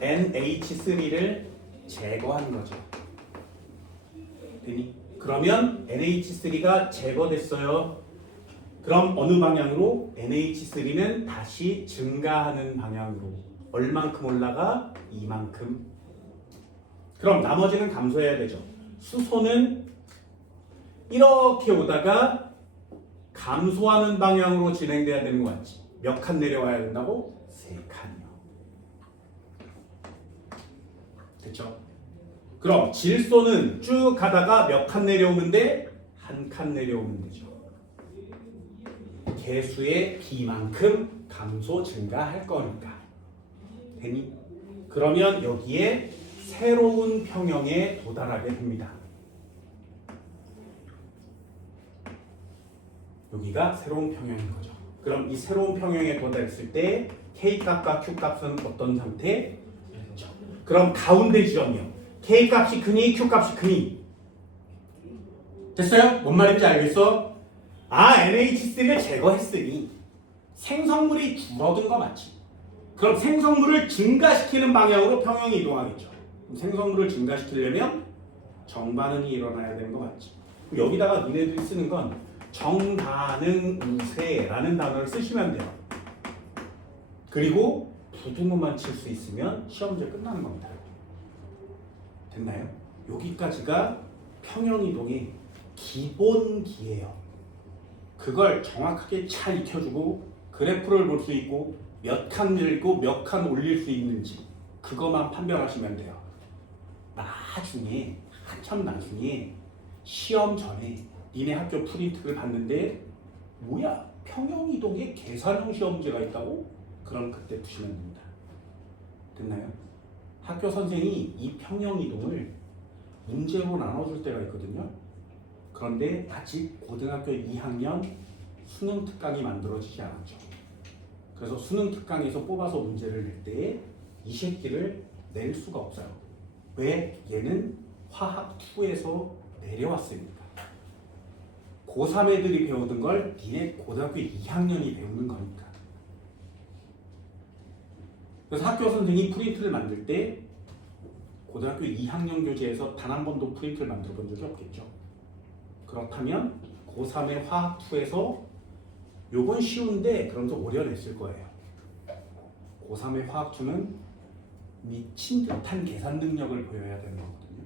NH3를 제거한 거죠. 되니? 그러면 NH3가 제거됐어요. 그럼 어느 방향으로? NH3는 다시 증가하는 방향으로. 얼만큼 올라가? 이만큼. 그럼 나머지는 감소해야 되죠. 수소는 이렇게 오다가 감소하는 방향으로 진행돼야 되는 거 맞지? 몇 칸 내려와야 된다고? 3칸이요. 됐죠? 그럼 질소는 쭉 가다가 몇 칸 내려오면 돼? 1칸 내려오면 되죠. 개수의 B만큼 감소 증가할 거니까. 되니? 그러면 여기에 새로운 평형에 도달하게 됩니다. 여기가 새로운 평형인 거죠. 그럼 이 새로운 평형에 도달했을 때 K 값과 Q 값은 어떤 상태? 그렇죠. 그럼 가운데 지점이요. K 값이 크니 Q 값이 크니? 됐어요? 뭔 말인지 알겠어? NH3를 제거했으니 생성물이 줄어든 거 맞지? 그럼 생성물을 증가시키는 방향으로 평형이 이동하겠죠. 그럼 생성물을 증가시키려면 정반응이 일어나야 되는 거 맞지? 그럼 여기다가 니네들이 쓰는 건 정반응 우세라는 단어를 쓰시면 돼요. 그리고 부등호만 칠 수 있으면 시험 문제 끝나는 겁니다. 됐나요? 여기까지가 평형이동의 기본기예요. 그걸 정확하게 잘 익혀주고 그래프를 볼 수 있고 몇 칸 늘고 몇 칸 올릴 수 있는지 그것만 판별하시면 돼요. 나중에 한참 나중에 시험 전에 니네 학교 프린트를 봤는데 뭐야? 평형이동에 계산형 시험 문제가 있다고? 그럼 그때 푸시면 됩니다. 됐나요? 학교 선생이 이 평형이동을 문제로 나눠줄 때가 있거든요. 그런데 아직 고등학교 2학년 수능 특강이 만들어지지 않았죠. 그래서 수능 특강에서 뽑아서 문제를 낼 때 이 새끼를 낼 수가 없어요. 왜? 얘는 화학 2에서 내려왔으니까. 고3 애들이 배우던 걸 니네 고등학교 2학년이 배우는 거니까. 그래서 학교 선생님이 프린트를 만들 때 고등학교 2학년 교재에서 단 한 번도 프린트를 만들어 본 적이 없겠죠. 그렇다면 고3의 화학2에서 요건 쉬운데 그러면서 오려냈을 거예요. 고3의 화학2는 미친 듯한 계산 능력을 보여야 되는 거거든요.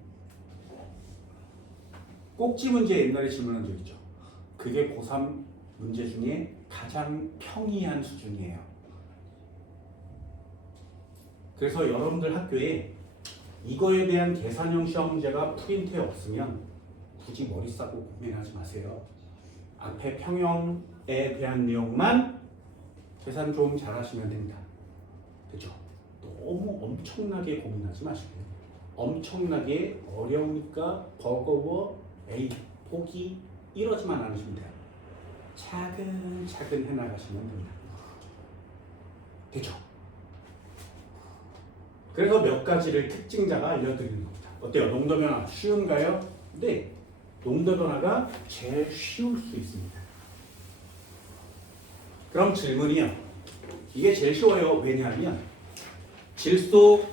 꼭지 문제 옛날에 질문한 적 있죠. 그게 고3 문제 중에 가장 평이한 수준이에요. 그래서 여러분들 학교에 이거에 대한 계산형 시험 문제가 프린트에 없으면 굳이 머리 싸고 고민하지 마세요. 앞에 평형에 대한 내용만 계산 좀 잘하시면 됩니다. 그죠? 너무 엄청나게 고민하지 마시고요. 엄청나게 어려우니까 버거워, 에이, 포기 이러지만 않으시면 돼요. 차근차근 해나가시면 됩니다. 됐죠? 그래서 몇 가지를 특징자가 알려드리는 겁니다. 어때요? 농도 변화 쉬운가요? 네, 농도 변화가 제일 쉬울 수 있습니다. 그럼 질문이요. 이게 제일 쉬워요. 왜냐하면 질소,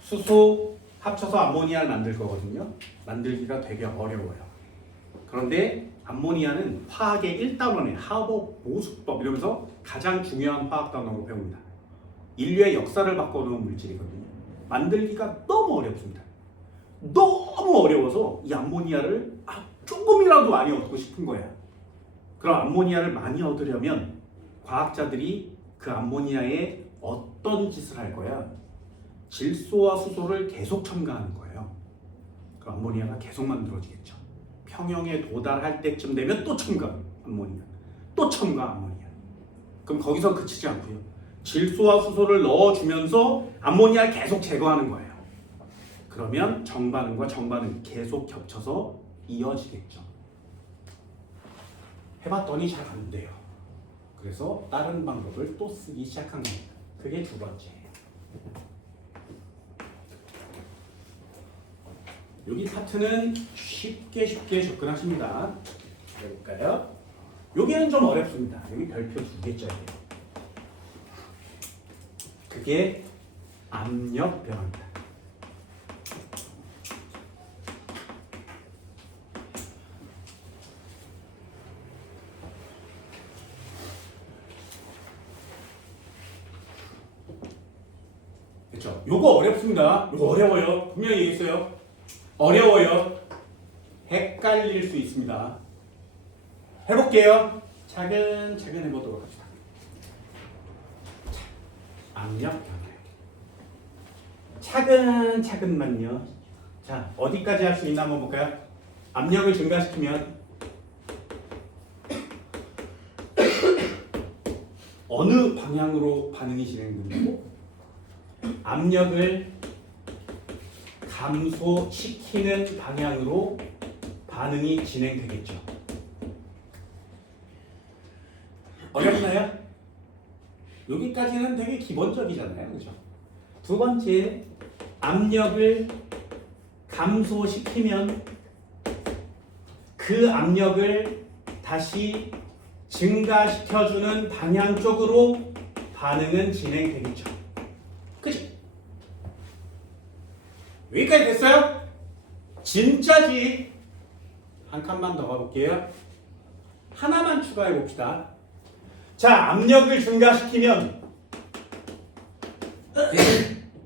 수소 합쳐서 암모니아를 만들 거거든요. 만들기가 되게 어려워요. 그런데 암모니아는 화학의 1단원의 화법, 보수법 이러면서 가장 중요한 화학 단어로 배웁니다. 인류의 역사를 바꿔놓은 물질이거든요. 만들기가 너무 어렵습니다. 너무 어려워서 이 암모니아를 조금이라도 많이 얻고 싶은 거야. 그럼 암모니아를 많이 얻으려면 과학자들이 그 암모니아에 어떤 짓을 할 거야? 질소와 수소를 계속 첨가하는 거예요. 그럼 암모니아가 계속 만들어지겠죠. 평형에 도달할 때쯤 되면 또 첨가 암모니아, 또 첨가 암모니아. 그럼 거기서 그치지 않고요. 질소와 수소를 넣어주면서 암모니아를 계속 제거하는 거예요. 그러면 정반응과 정반응이 계속 겹쳐서 이어지겠죠. 해봤더니 잘 안 돼요. 그래서 다른 방법을 또 쓰기 시작한 겁니다. 그게 두 번째예요. 여기 파트는 쉽게 접근하십니다. 해볼까요? 여기는 좀 어렵습니다. 여기 별표 2개짜리예요. 그게 압력 변화입니다. 그렇죠? 요거 어렵습니다. 요거 어려워요. 분명히 얘기했어요. 어려워요. 헷갈릴 수 있습니다. 해볼게요. 차근차근 해보도록 합시다. 자, 압력 변화. 차근차근만요. 자, 어디까지 할 수 있나 한번 볼까요? 압력을 증가시키면 어느 방향으로 반응이 진행되고 압력을 감소시키는 방향으로 반응이 진행되겠죠. 어렵나요? 여기까지는 되게 기본적이잖아요. 그죠? 두 번째, 압력을 감소시키면 그 압력을 다시 증가시켜주는 방향 쪽으로 반응은 진행되겠죠. 그치? 여기까지 됐어요? 진짜지? 한 칸만 더 가볼게요. 하나만 추가해 봅시다. 자, 압력을 증가시키면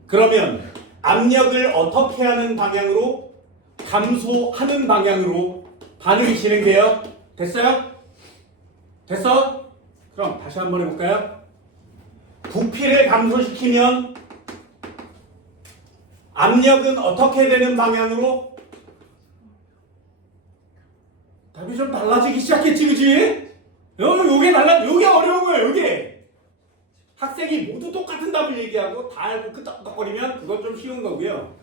그러면 압력을 어떻게 하는 방향으로? 감소하는 방향으로 반응이 진행돼요. 됐어요? 됐어? 그럼 다시 한번 해볼까요? 부피를 감소시키면 압력은 어떻게 되는 방향으로? 답이 좀 달라지기 시작했지, 그치? 요게 어려운 거예요, 요게. 학생이 모두 똑같은 답을 얘기하고 다 알고 끄떡거리면 그건 좀 쉬운 거고요.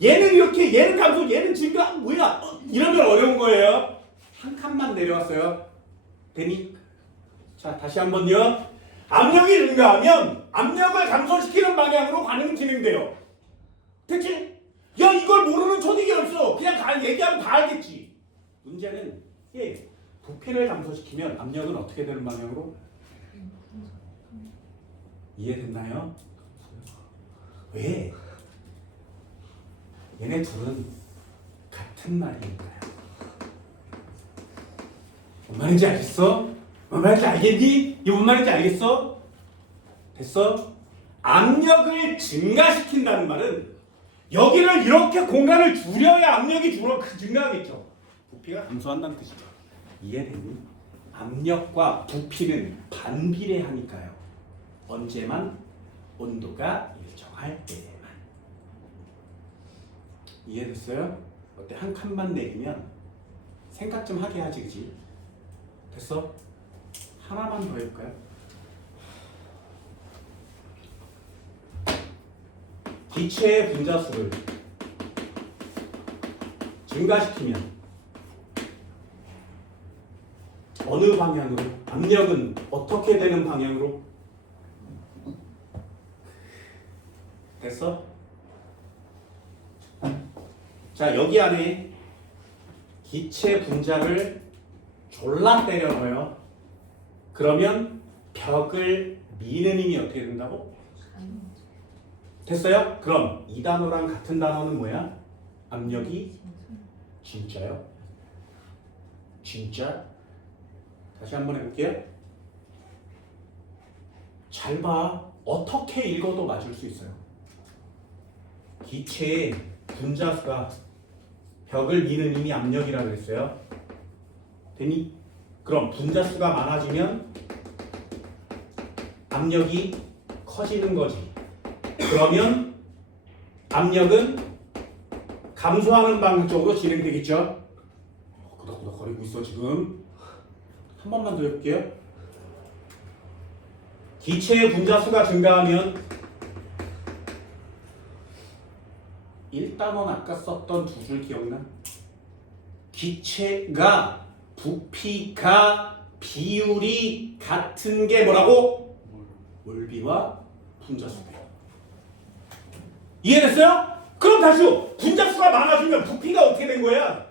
얘는 이렇게, 얘는 감소, 얘는 증가, 뭐야? 이러면 어려운 거예요. 한 칸만 내려왔어요. 되니? 자, 다시 한번요. 압력이 증가하면 압력을 감소시키는 방향으로 반응이 진행돼요. 됐지? 야, 이걸 모르는 초딩이 없어. 그냥 얘기하면 다 알겠지. 문제는 부피를 감소시키면 압력은 어떻게 되는 방향으로? 이해됐나요? 왜? 얘네 둘은 같은 말이니까요. 뭔 말인지 알겠어? 뭔 말인지 알겠니? 이게 뭔 말인지 알겠어? 됐어? 압력을 증가시킨다는 말은 여기를 이렇게 공간을 줄여야 압력이 증가하겠죠. 부피가 감소한다는 뜻이죠. 이해되니? 압력과 부피는 반비례하니까요. 언제만? 온도가 일정할 때에만. 이해됐어요? 어때? 한 칸만 내리면 생각 좀 하게 하지, 그지? 됐어? 하나만 더 해볼까요? 기체의 분자수를 증가시키면 어느 방향으로? 압력은 어떻게 되는 방향으로? 됐어? 자, 여기 안에 기체 분자를 졸라 때려 넣어요. 그러면 벽을 미는 힘이 어떻게 된다고? 됐어요? 그럼 이 단어랑 같은 단어는 뭐야? 압력이 진짜요? 진짜? 다시 한번 해볼게요. 잘 봐. 어떻게 읽어도 맞을 수 있어요. 기체의 분자수가 벽을 미는 힘이 압력이라고 그랬어요. 되니? 그럼 분자수가 많아지면 압력이 커지는 거지. 그러면 압력은 감소하는 방향쪽으로 진행되겠죠? 꾸덕꾸덕 거리고 있어 지금. 한 번만 더 해볼게요. 기체의 분자수가 증가하면 일단은 아까 썼던 두 줄 기억나? 기체가 부피가 비율이 같은 게 뭐라고? 몰비와 분자수예요. 이해됐어요? 그럼 다시 분자수가 많아지면 부피가 어떻게 된 거야?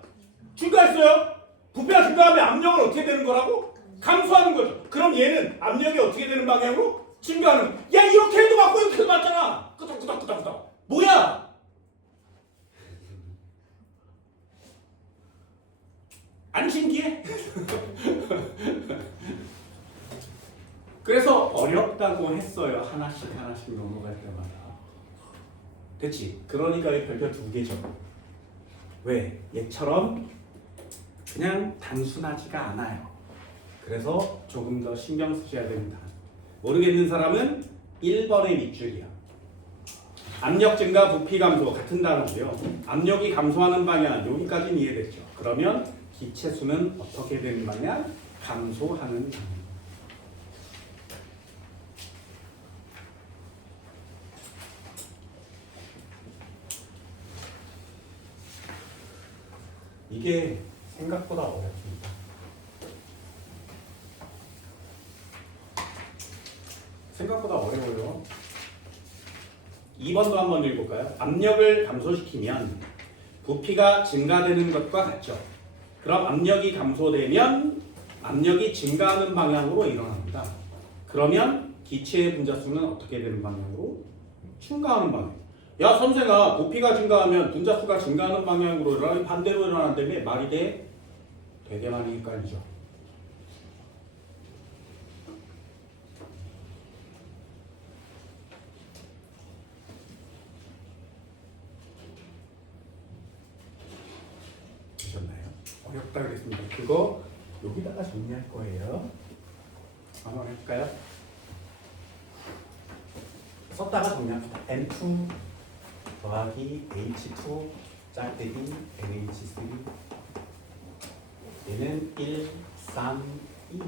증가했어요? 부피가 증가하면 압력은 어떻게 되는 거라고? 감소하는 거죠. 그럼 얘는 압력이 어떻게 되는 방향으로? 증가하는. 야, 이렇게 해도 맞고 이렇게 해도 맞잖아. 끄덕끄덕끄덕끄덕. 뭐야? 안 신기해? 그래서 어렵다고 했어요. 하나씩 하나씩 넘어갈 때마다. 됐지? 그러니까 이 별표 두 개죠. 왜? 얘처럼 그냥 단순하지가 않아요. 그래서 조금 더 신경 쓰셔야 됩니다. 모르겠는 사람은 1번의 밑줄이야. 압력 증가, 부피 감소 같은 단어고요. 압력이 감소하는 방향 여기까지는 이해됐죠. 그러면 기체수는 어떻게 되는 방향? 감소하는 방향. 이게 생각보다 어렵습니다. 생각보다 어려워요. 2번도 한번 읽어볼까요? 압력을 감소시키면 부피가 증가되는 것과 같죠. 그럼 압력이 감소되면 압력이 증가하는 방향으로 일어납니다. 그러면 기체의 분자수는 어떻게 되는 방향으로? 증가하는 방향. 야, 선생아, 부피가 증가하면 분자수가 증가하는 방향으로 반대로 일어난다며 말이 돼? 되게 많이 헷갈리죠. 되셨나요? 어렵다 그랬습니다. 그거 여기다가 정리할 거예요. 한번 해볼까요? 썼다가 정리합시다. N2 더하기 H2 짝대기 NH3 얘는 1, 3, 2.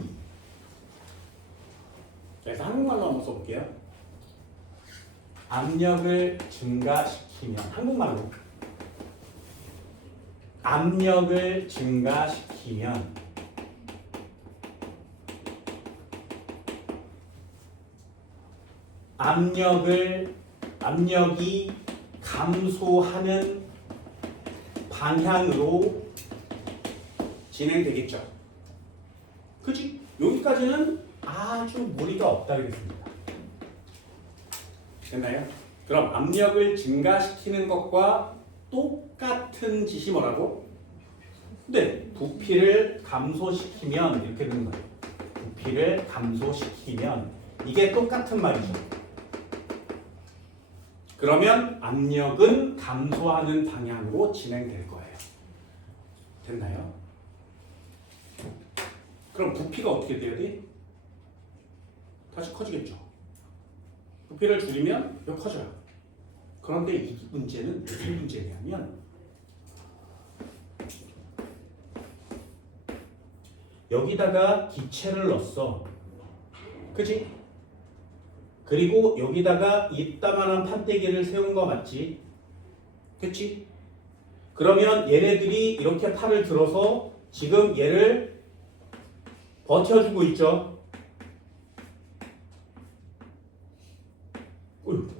그래서 한국말로 한번 써볼게요. 압력을 증가시키면 한국말로 압력을 증가시키면 압력이 감소하는 방향으로 진행되겠죠. 그치? 여기까지는 아주 무리가 없다 그랬습니다. 됐나요? 그럼 압력을 증가시키는 것과 똑같은 짓이 뭐라고? 네, 부피를 감소시키면 이렇게 되는 거예요. 부피를 감소시키면 이게 똑같은 말이죠. 그러면 압력은 감소하는 방향으로 진행될 거예요. 됐나요? 그럼 부피가 어떻게 돼야 돼? 다시 커지겠죠. 부피를 줄이면 더 커져요. 그런데 이 문제는 무슨 문제냐면 여기다가 기체를 넣었어. 그치? 그리고 여기다가 이따만한 판때기를 세운 거 맞지? 그치? 그러면 얘네들이 이렇게 팔을 들어서 지금 얘를 버텨주고 있죠?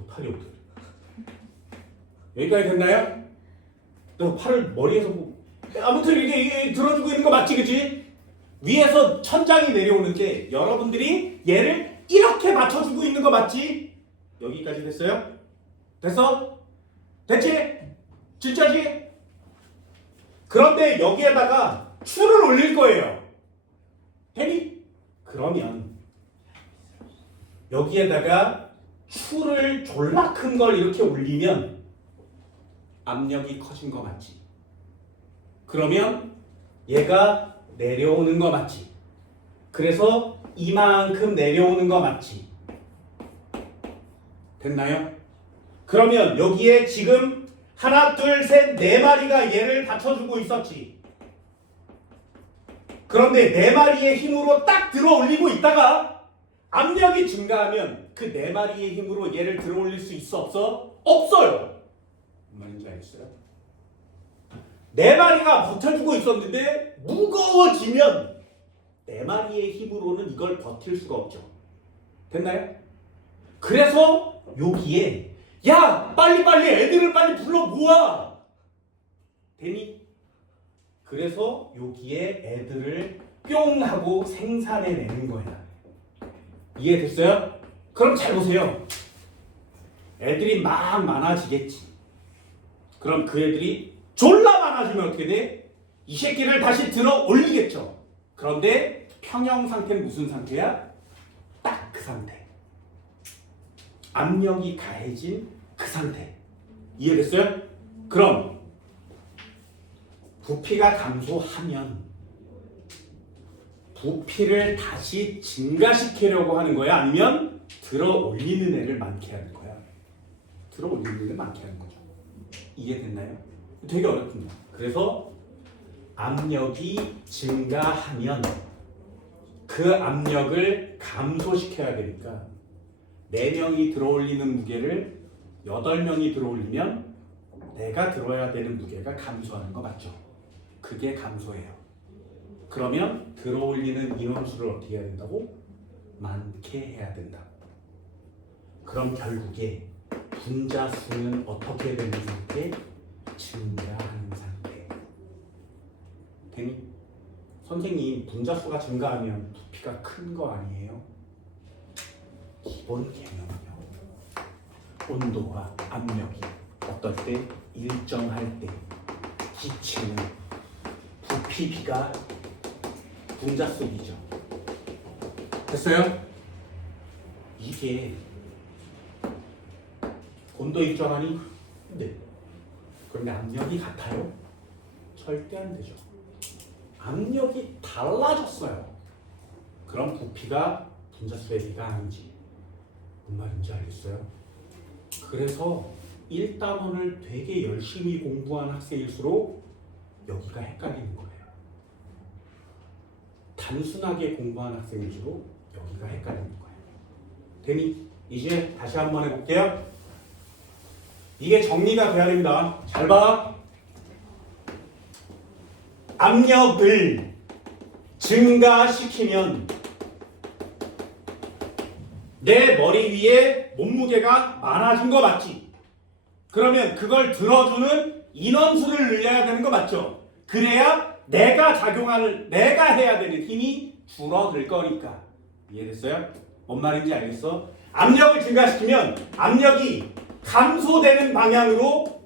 팔이 어떡해. 여기까지 됐나요? 너 팔을 머리에서 아무튼 이게 들어주고 있는 거 맞지? 그치? 위에서 천장이 내려오는데 여러분들이 얘를 이렇게 맞춰주고 있는 거 맞지? 여기까지 됐어요? 됐어? 됐지? 진짜지? 그런데 여기에다가 추를 올릴 거예요. 되니? 그러면 여기에다가 추를 졸라 큰 걸 이렇게 올리면 압력이 커진 거 맞지? 그러면 얘가 내려오는 거 맞지? 그래서 이만큼 내려오는 거 맞지? 됐나요? 그러면 여기에 지금 하나, 둘, 셋, 네 마리가 얘를 받쳐주고 있었지. 그런데 네 마리의 힘으로 딱 들어 올리고 있다가 압력이 증가하면 그 네 마리의 힘으로 얘를 들어 올릴 수 있어? 없어? 없어요. 무슨 말인지 알겠어요? 네 마리가 버텨주고 있었는데 무거워지면 네 마리의 힘으로는 이걸 버틸 수가 없죠. 됐나요? 그래서 여기에 야 빨리빨리 애들을 빨리 불러 모아. 되니? 그래서 여기에 애들을 뿅 하고 생산해내는 거야. 이해됐어요? 그럼 잘 보세요. 애들이 막 많아지겠지. 그럼 그 애들이 졸라 많아지면 어떻게 돼? 이 새끼를 다시 들어 올리겠죠. 그런데 평형 상태는 무슨 상태야? 딱 그 상태. 압력이 가해진 그 상태. 이해됐어요? 그럼 부피가 감소하면 부피를 다시 증가시키려고 하는 거야? 아니면 들어 올리는 애를 많게 하는 거야? 들어 올리는 애를 많게 하는 거죠. 이해됐나요? 되게 어렵습니다. 그래서 압력이 증가하면 그 압력을 감소시켜야 되니까 4명이 들어 올리는 무게를 8명이 들어 올리면 내가 들어야 되는 무게가 감소하는 거 맞죠? 그게 감소예요. 그러면 들어 올리는 인원수를 어떻게 해야 된다고? 많게 해야 된다. 그럼 결국에 분자수는 어떻게 되는 상태? 증가하는 상태. 되니? 선생님, 분자수가 증가하면 부피가 큰 거 아니에요? 기본 개념이요. 온도와 압력이 어떨 때? 일정할 때 기체는 부피 비가 분자수 비죠. 됐어요? 이게 온도 일정하니? 네. 그런데 압력이 같아요? 절대 안 되죠. 압력이 달라졌어요. 그럼 부피가 분자수의 비가 아닌지 뭔 말인지 알겠어요? 그래서 1단원을 되게 열심히 공부한 학생일수록 여기가 헷갈리는 거예요. 단순하게 공부한 학생일수록 여기가 헷갈리는 거예요. 되니? 이제 다시 한번 해볼게요. 이게 정리가 돼야 됩니다. 잘 봐. 압력을 증가시키면 내 머리 위에 몸무게가 많아진 거 맞지? 그러면 그걸 들어주는 인원수를 늘려야 되는 거 맞죠? 그래야 내가 해야 되는 힘이 줄어들 거니까. 이해됐어요? 뭔 말인지 알겠어? 압력을 증가시키면 압력이 감소되는 방향으로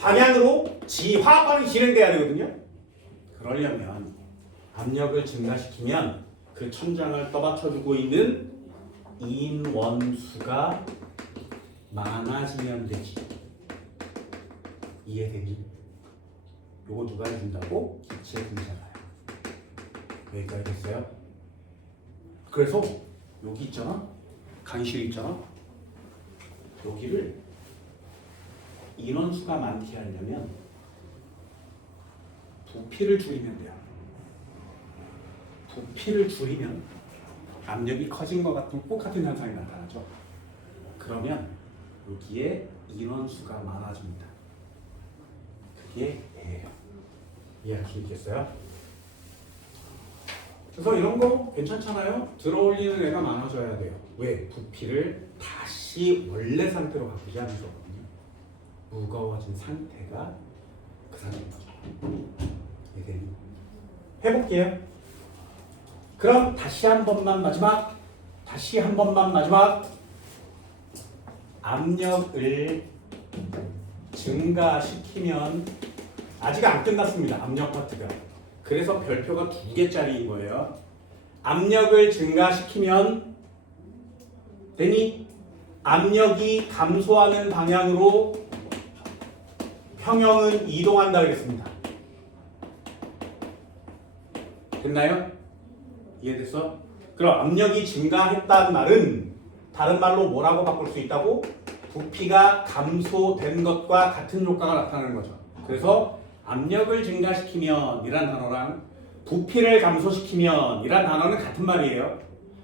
화학 반응이 진행돼야 되거든요. 그러려면 압력을 증가시키면 그 천장을 떠받쳐주고 있는 인원수가 많아지면 되지. 이해되니? 요거 누가 해준다고? 기체 분자가요. 여기까지 됐어요? 그래서 여기 있잖아? 강의실 있잖아? 여기를 인원수가 많게 하려면 부피를 줄이면 돼요. 부피를 줄이면 압력이 커진 것 같은 똑같은 현상이 나타나죠. 그러면 여기에 인원수가 많아집니다. 그게 A예요. 이해할 수 있겠어요? 그래서 이런 거 괜찮잖아요? 들어올리는 애가 많아져야 돼요. 왜? 부피를 다시 원래 상태로 바꾸지 않을 수 없거든요. 무거워진 상태가 그 상태인 거죠. 이해되니? 해볼게요. 그럼 다시 한 번만 마지막 압력을 증가시키면 아직 안 끝났습니다. 압력 파트가. 그래서 별표가 2개짜리인 거예요. 압력을 증가시키면 되니 압력이 감소하는 방향으로 평형은 이동한다 그랬습니다. 됐나요? 이해됐어? 그럼 압력이 증가했다는 말은 다른 말로 뭐라고 바꿀 수 있다고? 부피가 감소된 것과 같은 효과가 나타나는 거죠. 그래서 압력을 증가시키면 이란 단어랑 부피를 감소시키면 이란 단어는 같은 말이에요.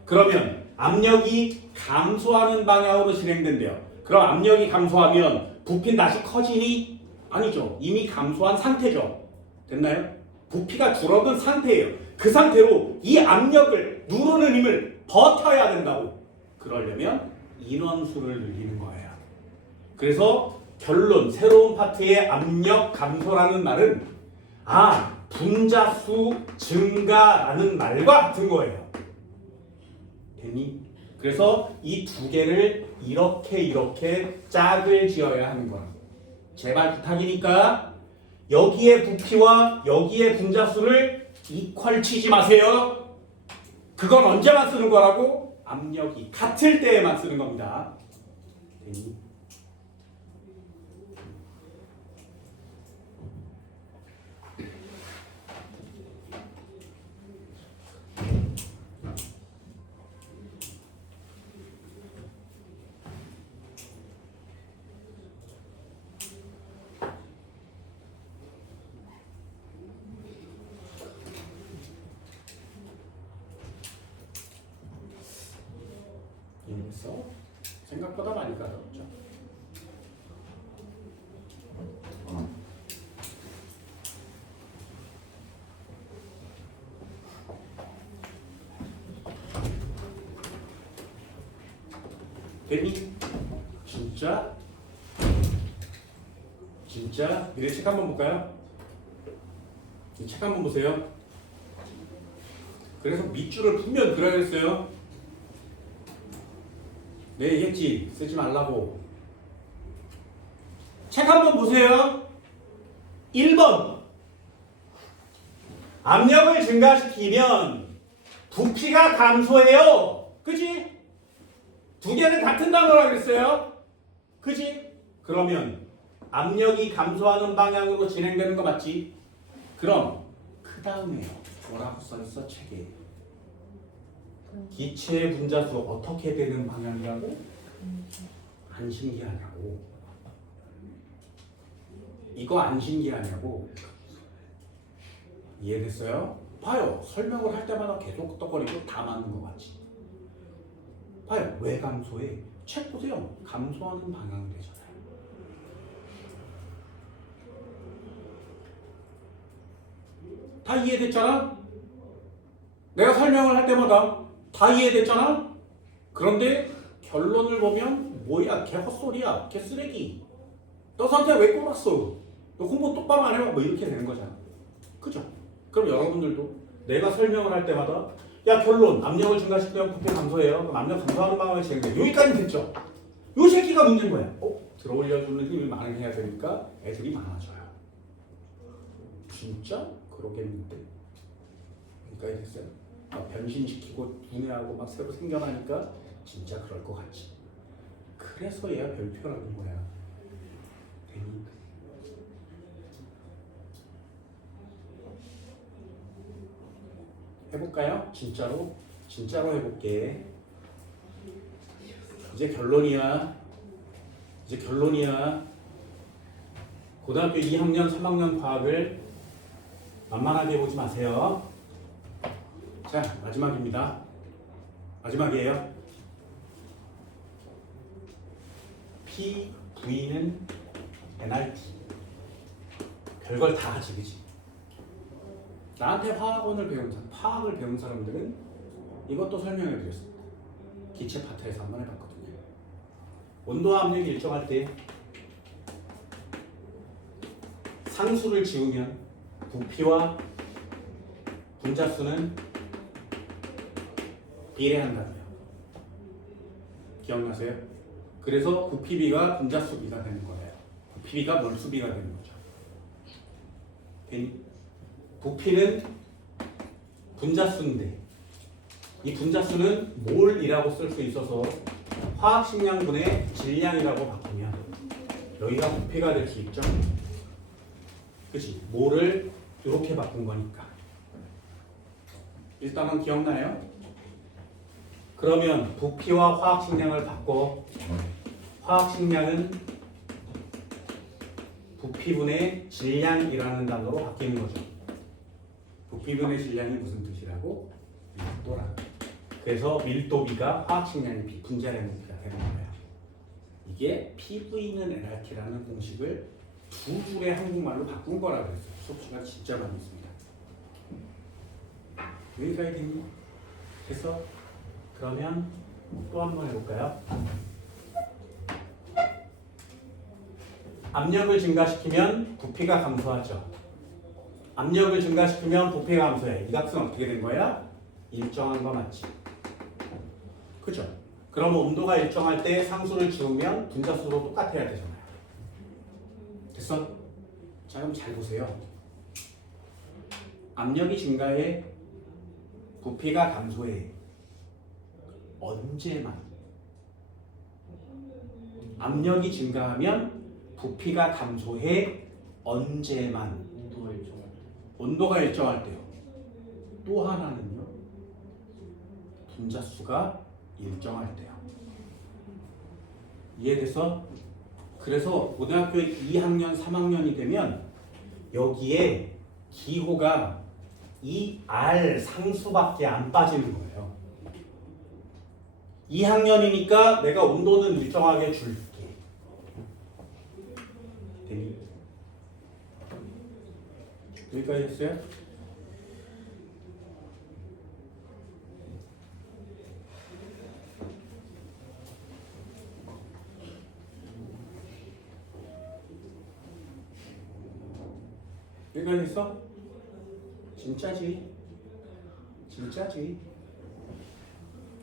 그러면 압력이 감소하는 방향으로 진행된대요. 그럼 압력이 감소하면 부피는 다시 커지니? 아니죠. 이미 감소한 상태죠. 됐나요? 부피가 줄어든 상태예요. 그 상태로 이 압력을 누르는 힘을 버텨야 된다고. 그러려면 인원수를 늘리는 거예요. 그래서 결론, 새로운 파트의 압력 감소라는 말은 분자수 증가라는 말과 같은 거예요. 됐니? 그래서 이 2개를 이렇게 짝을 지어야 하는 거야. 제발 부탁이니까 여기에 부피와 여기에 분자수를 이퀄 치지 마세요. 그건 언제만 쓰는 거라고? 압력이 같을 때에만 쓰는 겁니다. 됐니? 이해했어? 생각보다 많이 까다롭죠. 됐니? 진짜 미래 책 한번 볼까요? 이 책 한번 보세요. 그래서 밑줄을 분명 그려야 했어요. 네, 얘기했지. 쓰지 말라고. 책 한번 보세요. 1번. 압력을 증가시키면 부피가 감소해요. 그지? 2개는 같은 단어라 그랬어요. 그지? 그러면 압력이 감소하는 방향으로 진행되는 거 맞지? 그럼 그 다음에요. 뭐라고 써있어 책에? 기체의 분자수 어떻게 되는 방향이라고? 안 신기하냐고. 이거 안 신기하냐고. 이해됐어요? 봐요. 설명을 할 때마다 계속 떡거리고 다 맞는 거 같지? 봐요. 왜 감소해? 책 보세요. 감소하는 방향이 되잖아요. 다 이해됐잖아? 내가 설명을 할 때마다 다 이해됐잖아? 그런데 결론을 보면 뭐야? 걔 헛소리야. 걔 쓰레기. 너 상태 왜 꼬랐어? 너 공부 똑바로 안 해봐. 뭐 이렇게 되는 거잖아. 그죠? 그럼 여러분들도 내가 설명을 할 때마다 야 결론 압력을 증가시키면 부피 감소해요. 그럼 압력 감소하는 방향이 진행돼. 여기까지 됐죠. 요 새끼가 문제인 거야. 들어올려주는 힘을 많이 해야 되니까 애들이 많아져요. 진짜 그러겠는데. 여기까지 됐어요. 변신시키고 분해하고 막 새로 생겨나니까 진짜 그럴 것 같지. 그래서 얘가 별표라는 거야. 되니? 해볼까요? 진짜로? 진짜로 해볼게. 이제 결론이야. 이제 결론이야. 고등학교 2학년, 3학년 과학을 만만하게 보지 마세요. 자, 마지막입니다. 마지막이에요. PV는 nRT. 별걸 다 하지, 그치? 나한테 화학을 배운 사람들은 이것도 설명해 드렸습니다. 기체 파트에서 한번 해봤거든요. 온도와 압력이 일정할 때 상수를 지우면 부피와 분자수는 비례한다고요. 기억나세요? 그래서 부피비가 분자수비가 되는 거예요. 부피비가 몰수비가 되는 거죠. 부피는 분자수인데 이 분자수는 몰이라고 쓸 수 있어서 화학식량분의 질량이라고 바꾸면 여기가 부피가 될 수 있죠. 그치? 몰을 이렇게 바꾼 거니까. 일단은 기억나요? 그러면 부피와 화학식량을 바꿔 화학식량은 부피분의 질량이라는 단어로 바뀌는 거죠. 부피분의 질량이 무슨 뜻이라고? 밀도라. 그래서 밀도비가 화학식량의 분자량의 부피가 되는 거예요. 이게 PV는 nRT라는 공식을 두 줄의 한국말로 바꾼 거라 그랬어요. 수업 시간 진짜 많이 있습니다. 여기까지 됐니? 그래서 그러면 또 한 번 해볼까요? 압력을 증가시키면 부피가 감소하죠. 압력을 증가시키면 부피가 감소해. 이 값은 어떻게 된 거야? 일정한 거 맞지? 그죠? 그럼 온도가 일정할 때 상수를 지우면 분자수도 똑같아야 되잖아요. 됐어? 자, 그럼 잘 보세요. 압력이 증가해, 부피가 감소해. 언제만? 압력이 증가하면 부피가 감소해. 언제만? 온도가 일정할 때요. 또 하나는요. 분자수가 일정할 때요. 이해돼서? 그래서 고등학교 2학년, 3학년이 되면 여기에 기호가 이 R 상수밖에 안 빠지는 거예요. 2학년이니까 내가 온도는 일정하게 줄게. 되니? 여기까지 했어요? 여기까지 했어? 진짜지? 진짜지?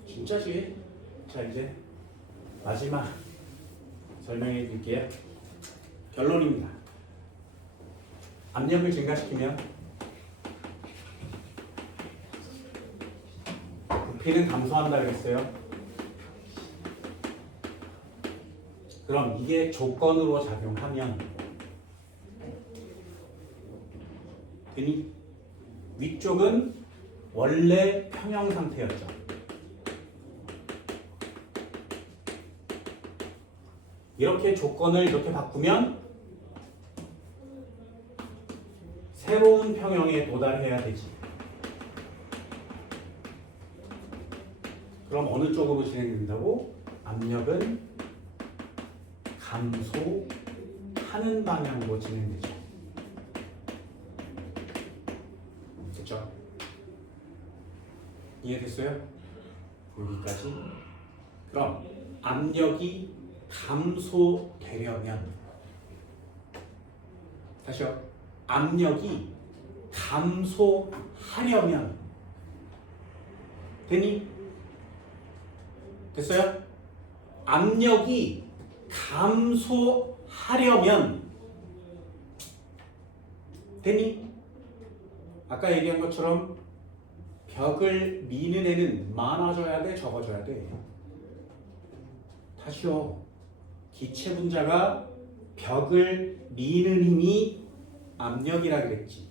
진짜지? 자, 이제 마지막 설명해 드릴게요. 결론입니다. 압력을 증가시키면 부피는 감소한다 그랬어요. 그럼 이게 조건으로 작용하면 되니? 위쪽은 원래 평형 상태였죠. 이렇게 조건을 이렇게 바꾸면 새로운 평형에 도달해야 되지. 그럼 어느 쪽으로 진행된다고? 압력은 감소하는 방향으로 진행되죠. 됐죠? 이해됐어요? 여기까지. 그럼 압력이 감소되려면 다시요. 압력이 감소하려면 되니? 됐어요? 압력이 감소하려면 되니? 아까 얘기한 것처럼 벽을 미는 애는 많아져야 돼, 적어져야 돼? 다시요. 기체 분자가 벽을 미는 힘이 압력이라 그랬지.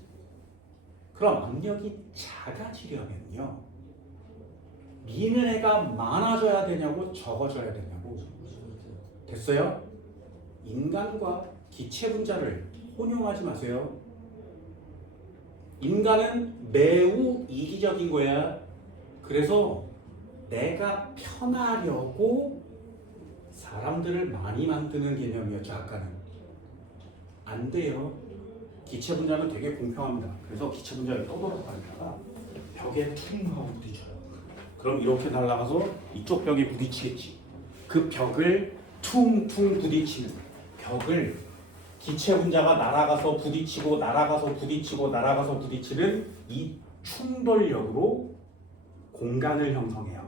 그럼 압력이 작아지려면요, 미는 애가 많아져야 되냐고 적어져야 되냐고. 됐어요? 인간과 기체 분자를 혼용하지 마세요. 인간은 매우 이기적인 거야. 그래서 내가 편하려고 사람들을 많이 만드는 개념이었죠. 아까는 안 돼요. 기체 분자는 되게 공평합니다. 그래서 기체 분자를 떠돌아다니다가 벽에 퉁 하고 부딪혀요. 그럼 이렇게 날아가서 이쪽 벽에 부딪히겠지. 그 벽을 퉁퉁 부딪히는 벽을 기체 분자가 날아가서 부딪히고 날아가서 부딪히고 날아가서 부딪히는 이 충돌력으로 공간을 형성해요.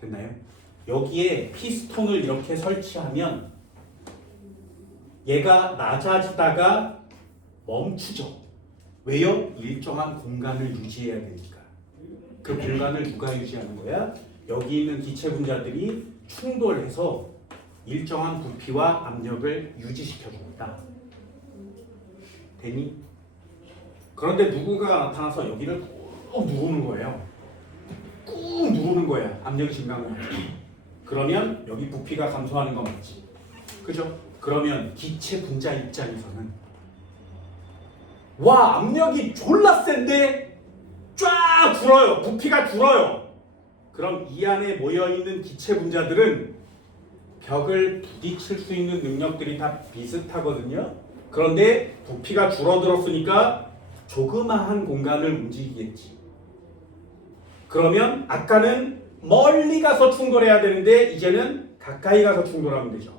됐나요? 여기에 피스톤을 이렇게 설치하면 얘가 낮아지다가 멈추죠. 왜요? 일정한 공간을 유지해야 되니까. 그 공간을 누가 유지하는 거야? 여기 있는 기체 분자들이 충돌해서 일정한 부피와 압력을 유지시켜 줍니다. 되니? 그런데 누군가가 나타나서 여기를 꾹 누르는 거예요. 꾹 누르는 거야. 압력이 증가하는 거야. 그러면 여기 부피가 감소하는 거 맞지? 그죠? 그러면 기체 분자 입장에서는 와, 압력이 졸라 센데 쫙 줄어요. 부피가 줄어요. 그럼 이 안에 모여있는 기체 분자들은 벽을 부딪힐 수 있는 능력들이 다 비슷하거든요. 그런데 부피가 줄어들었으니까 조그마한 공간을 움직이겠지. 그러면 아까는 멀리 가서 충돌해야 되는데 이제는 가까이 가서 충돌하면 되죠.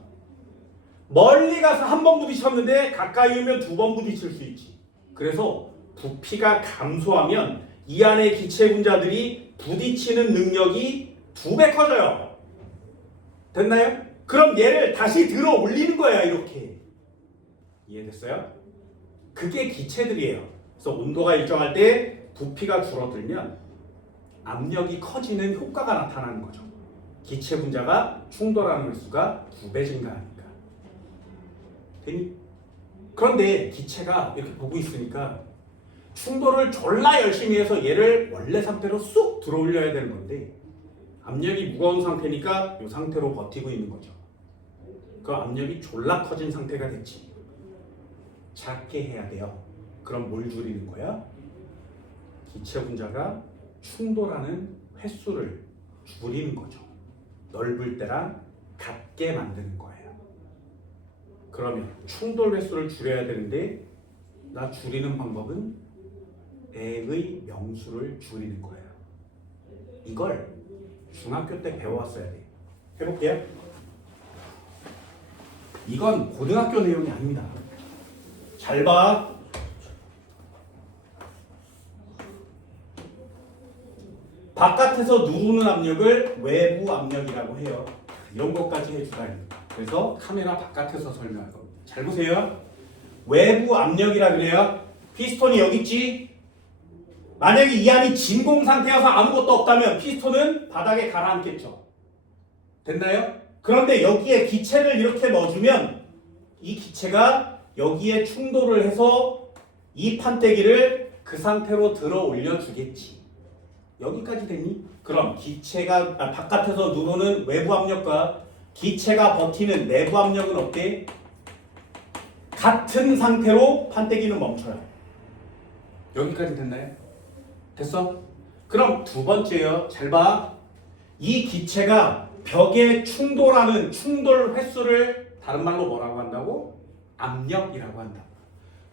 멀리 가서 한 번 부딪혔는데 가까이 오면 두 번 부딪힐 수 있지. 그래서 부피가 감소하면 이 안에 기체 분자들이 부딪히는 능력이 2배 커져요. 됐나요? 그럼 얘를 다시 들어 올리는 거야. 이렇게. 이해됐어요? 그게 기체들이에요. 그래서 온도가 일정할 때 부피가 줄어들면 압력이 커지는 효과가 나타나는 거죠. 기체 분자가 충돌하는 횟수가 2배 증가하니까. 되니? 그런데 기체가 이렇게 보고 있으니까 충돌을 졸라 열심히 해서 얘를 원래 상태로 쑥 들어 올려야 되는 건데 압력이 무거운 상태니까 이 상태로 버티고 있는 거죠. 그 압력이 졸라 커진 상태가 됐지. 작게 해야 돼요. 그럼 뭘 줄이는 거야? 기체 분자가 충돌하는 횟수를 줄이는 거죠. 넓을 때랑 같게 만드는 거예요. 그러면 충돌 횟수를 줄여야 되는데 나 줄이는 방법은 애의 명수를 줄이는 거예요. 이걸 중학교 때 배워왔어야 돼. 해볼게요. 이건 고등학교 내용이 아닙니다. 잘 봐. 바깥에서 누르는 압력을 외부 압력이라고 해요. 이런 것까지 해주다니. 그래서 카메라 바깥에서 설명할 겁니다. 잘 보세요. 외부 압력이라 그래요. 피스톤이 여기 있지? 만약에 이 안이 진공 상태여서 아무것도 없다면 피스톤은 바닥에 가라앉겠죠. 됐나요? 그런데 여기에 기체를 이렇게 넣어주면 이 기체가 여기에 충돌을 해서 이 판때기를 그 상태로 들어 올려주겠지. 여기까지 됐니? 그럼 기체가 바깥에서 누르는 외부 압력과 기체가 버티는 내부 압력은 어때? 같은 상태로 판때기는 멈춰요. 여기까지 됐나요? 됐어? 그럼 두 번째요. 잘 봐. 이 기체가 벽에 충돌하는 충돌 횟수를 다른 말로 뭐라고 한다고? 압력이라고 한다.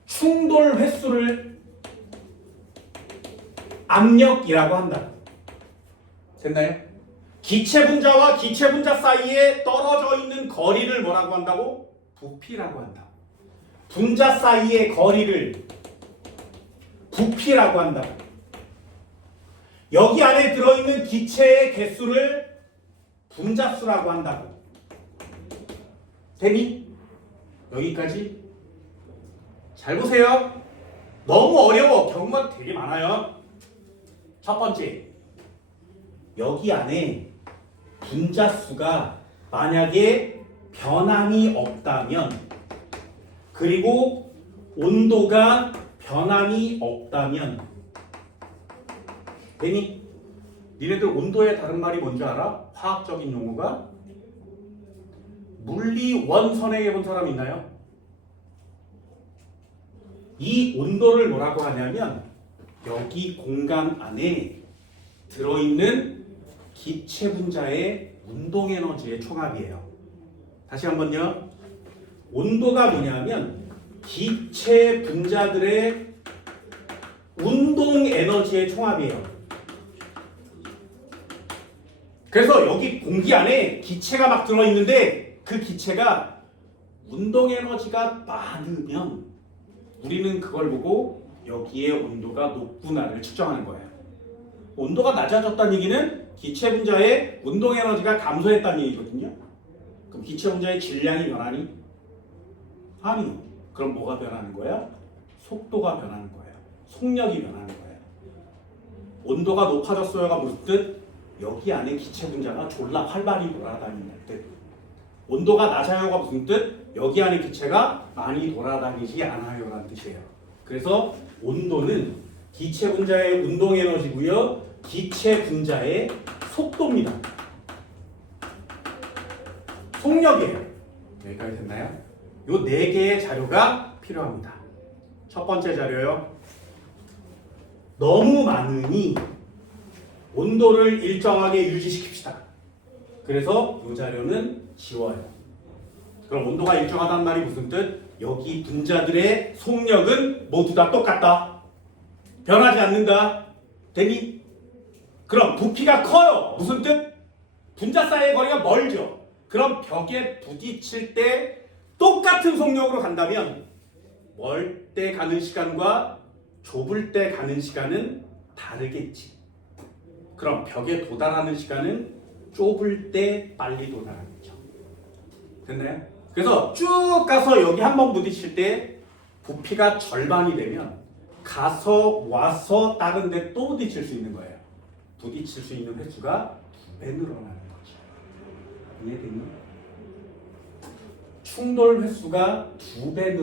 충돌 횟수를 압력이라고 한다. 됐나요? 기체 분자와 기체 분자 사이에 떨어져 있는 거리를 뭐라고 한다고? 부피라고 한다. 분자 사이의 거리를 부피라고 한다고. 여기 안에 들어있는 기체의 개수를 분자수라고 한다고. 되니? 여기까지? 잘 보세요. 너무 어려워. 경우가 되게 많아요. 첫 번째, 여기 안에 분자수가 만약에 변함이 없다면, 그리고 온도가 변함이 없다면, 되니? 니네들 온도의 다른 말이 뭔지 알아? 화학적인 용어가? 물리 원선행 해본 사람 있나요? 이 온도를 뭐라고 하냐면 여기 공간 안에 들어있는 기체 분자의 운동 에너지의 총합이에요. 다시 한번요. 온도가 뭐냐면 기체 분자들의 운동 에너지의 총합이에요. 그래서 여기 공기 안에 기체가 막 들어있는데 그 기체가 운동 에너지가 많으면 우리는 그걸 보고 여기에 온도가 높구나를 측정하는 거예요. 온도가 낮아졌다는 얘기는 기체 분자의 운동 에너지가 감소했다는 얘기거든요. 그럼 기체 분자의 질량이 변하니? 아니요. 그럼 뭐가 변하는 거야? 속도가 변하는 거예요. 속력이 변하는 거예요. 온도가 높아졌어요가 무슨 뜻? 여기 안에 기체 분자가 졸라 활발히 돌아다니는 뜻. 온도가 낮아요가 무슨 뜻? 여기 안에 기체가 많이 돌아다니지 않아요라는 뜻이에요. 그래서 온도는 기체 분자의 운동 에너지고요. 기체 분자의 속도입니다. 속력이에요. 여기까지 됐나요? 요 4개의 자료가 필요합니다. 첫 번째 자료요. 너무 많으니 온도를 일정하게 유지시킵시다. 그래서 이 자료는 지워요. 그럼 온도가 일정하다는 말이 무슨 뜻? 여기 분자들의 속력은 모두 다 똑같다. 변하지 않는다. 되니? 그럼 부피가 커요. 무슨 뜻? 분자 사이의 거리가 멀죠. 그럼 벽에 부딪힐 때 똑같은 속력으로 간다면 멀 때 가는 시간과 좁을 때 가는 시간은 다르겠지. 그럼 벽에 도달하는 시간은 좁을 때 빨리 도달하겠죠. 됐나요? 그래서 쭉 가서 여기 한번 부딪힐 때 부피가 절반이 되면 가서 와서 다른 데 또 부딪힐 수 있는 거예요. 부딪힐 수 있는 횟수가 2배 늘어나는 거죠. 이해되니? 충돌 횟수가 2배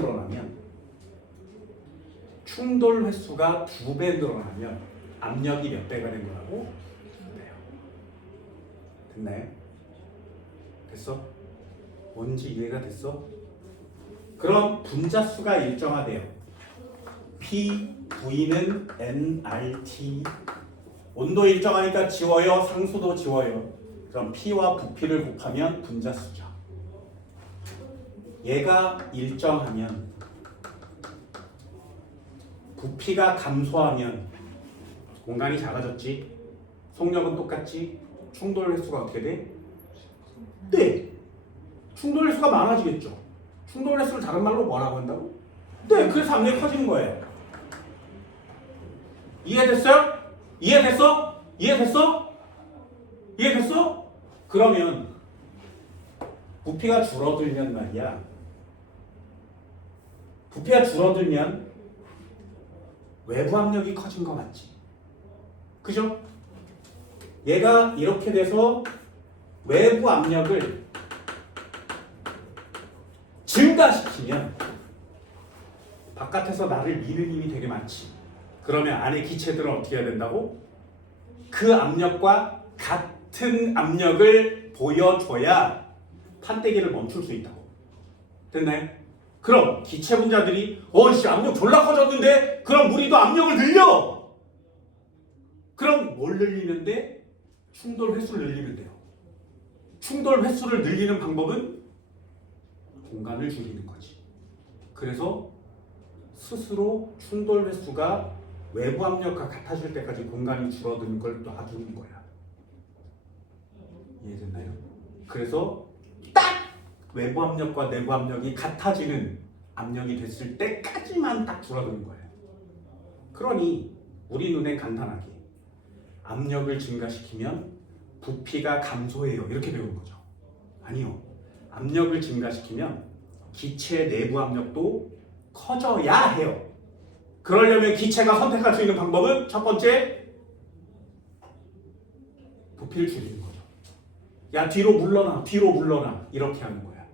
늘어나면 압력이 몇 배가 된 거라고? 2배요. 됐나요? 됐어? 뭔지 이해가 됐어? 그럼 분자수가 일정하대요. P, V는 nRT. 온도 일정하니까 지워요. 상수도 지워요. 그럼 P와 부피를 곱하면 분자수죠. 얘가 일정하면 부피가 감소하면 공간이 작아졌지. 속력은 똑같지. 충돌 횟수가 어떻게 돼? 네. 충돌 횟수가 많아지겠죠. 충돌 횟수를 다른 말로 뭐라고 한다고? 네. 그래서 압력이 커지는 거예요. 이해됐어요? 이해됐어? 이해됐어? 이해됐어? 그러면 부피가 줄어들면 말이야. 부피가 줄어들면 외부 압력이 커진 거 맞지? 그죠? 얘가 이렇게 돼서 외부 압력을 증가시키면 바깥에서 나를 미는 힘이 되게 많지. 그러면 안에 기체들은 어떻게 해야 된다고? 그 압력과 같은 압력을 보여줘야 판때기를 멈출 수 있다고. 됐나요? 그럼 기체 분자들이 압력 졸라 커졌는데 그럼 우리도 압력을 늘려. 그럼 뭘 늘리는데? 충돌 횟수를 늘리면 돼요. 충돌 횟수를 늘리는 방법은 공간을 줄이는 거지. 그래서 스스로 충돌 횟수가 외부 압력과 같아질 때까지 공간이 줄어드는 걸 놔두는 거야. 이해됐나요? 그래서 딱 외부 압력과 내부 압력이 같아지는 압력이 됐을 때까지만 딱 줄어드는 거예요. 그러니 우리 눈엔 간단하게 압력을 증가시키면 부피가 감소해요. 이렇게 배우는 거죠. 아니요. 압력을 증가시키면 기체 내부 압력도 커져야 해요. 그러려면 기체가 선택할 수 있는 방법은 첫 번째, 부피를 줄이는 거죠. 야, 뒤로 물러나, 뒤로 물러나, 이렇게 하는 거야.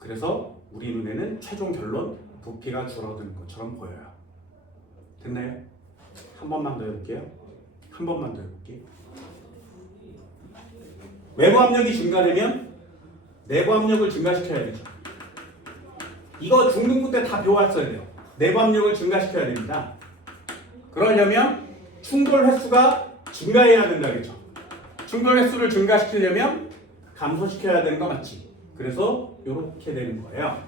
그래서 우리 눈에는 최종 결론, 부피가 줄어드는 것처럼 보여요. 됐나요? 한 번만 더 해볼게요. 한 번만 더 해볼게요. 외부 압력이 증가되면 내부 압력을 증가시켜야 되죠. 이거 중등부 때 다 배워왔어야 돼요. 내부 압력을 증가시켜야 됩니다. 그러려면 충돌 횟수가 증가해야 된다겠죠. 충돌 횟수를 증가시키려면 감소시켜야 되는 거 맞지? 그래서 이렇게 되는 거예요.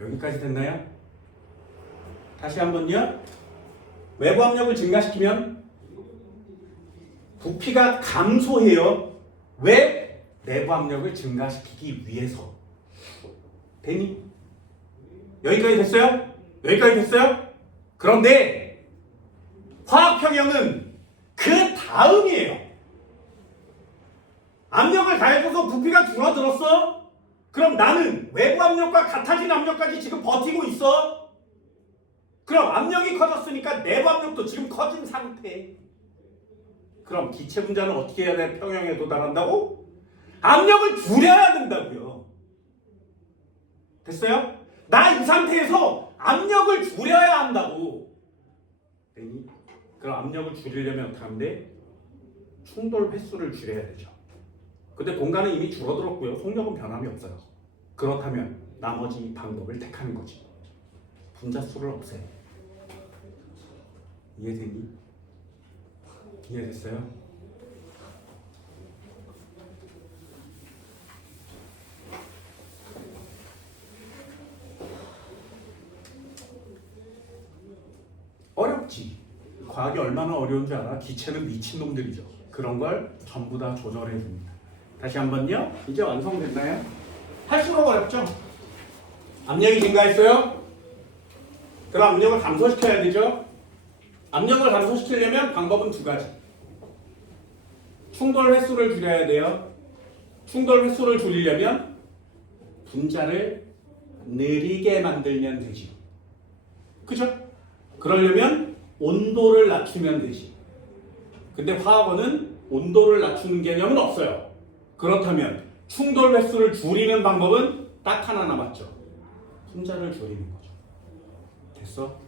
여기까지 됐나요? 다시 한번요. 외부 압력을 증가시키면 부피가 감소해요. 왜? 내부 압력을 증가시키기 위해서. 되니? 여기까지 됐어요? 여기까지 됐어요? 그런데 화학평형은 그 다음이에요. 압력을 가해줘서 부피가 줄어들었어? 그럼 나는 외부 압력과 같아진 압력까지 지금 버티고 있어? 그럼 압력이 커졌으니까 내부 압력도 지금 커진 상태. 그럼 기체 분자는 어떻게 해야 돼? 평형에 도달한다고? 압력을 줄여야 된다고요. 됐어요? 나 이 상태에서 압력을 줄여야 한다고. 그럼 압력을 줄이려면 어떻게 하면 돼? 충돌 횟수를 줄여야 되죠. 근데 공간은 이미 줄어들었고요. 속력은 변함이 없어요. 그렇다면 나머지 방법을 택하는 거지. 분자 수를 없애. 이해되니? 이해됐어요? 어렵지. 과학이 얼마나 어려운 줄 알아? 기체는 미친놈들이죠. 그런 걸 전부 다 조절해 줍니다. 다시 한번요. 이제 완성됐나요? 할수록 어렵죠? 압력이 증가했어요? 그럼 압력을 감소시켜야 되죠? 압력을 감소시키려면 방법은 두 가지. 충돌 횟수를 줄여야 돼요. 충돌 횟수를 줄이려면 분자를 느리게 만들면 되지. 그죠? 그러려면 온도를 낮추면 되지. 근데 화학원은 온도를 낮추는 개념은 없어요. 그렇다면 충돌 횟수를 줄이는 방법은 딱 하나 남았죠. 분자를 줄이는 거죠. 됐어?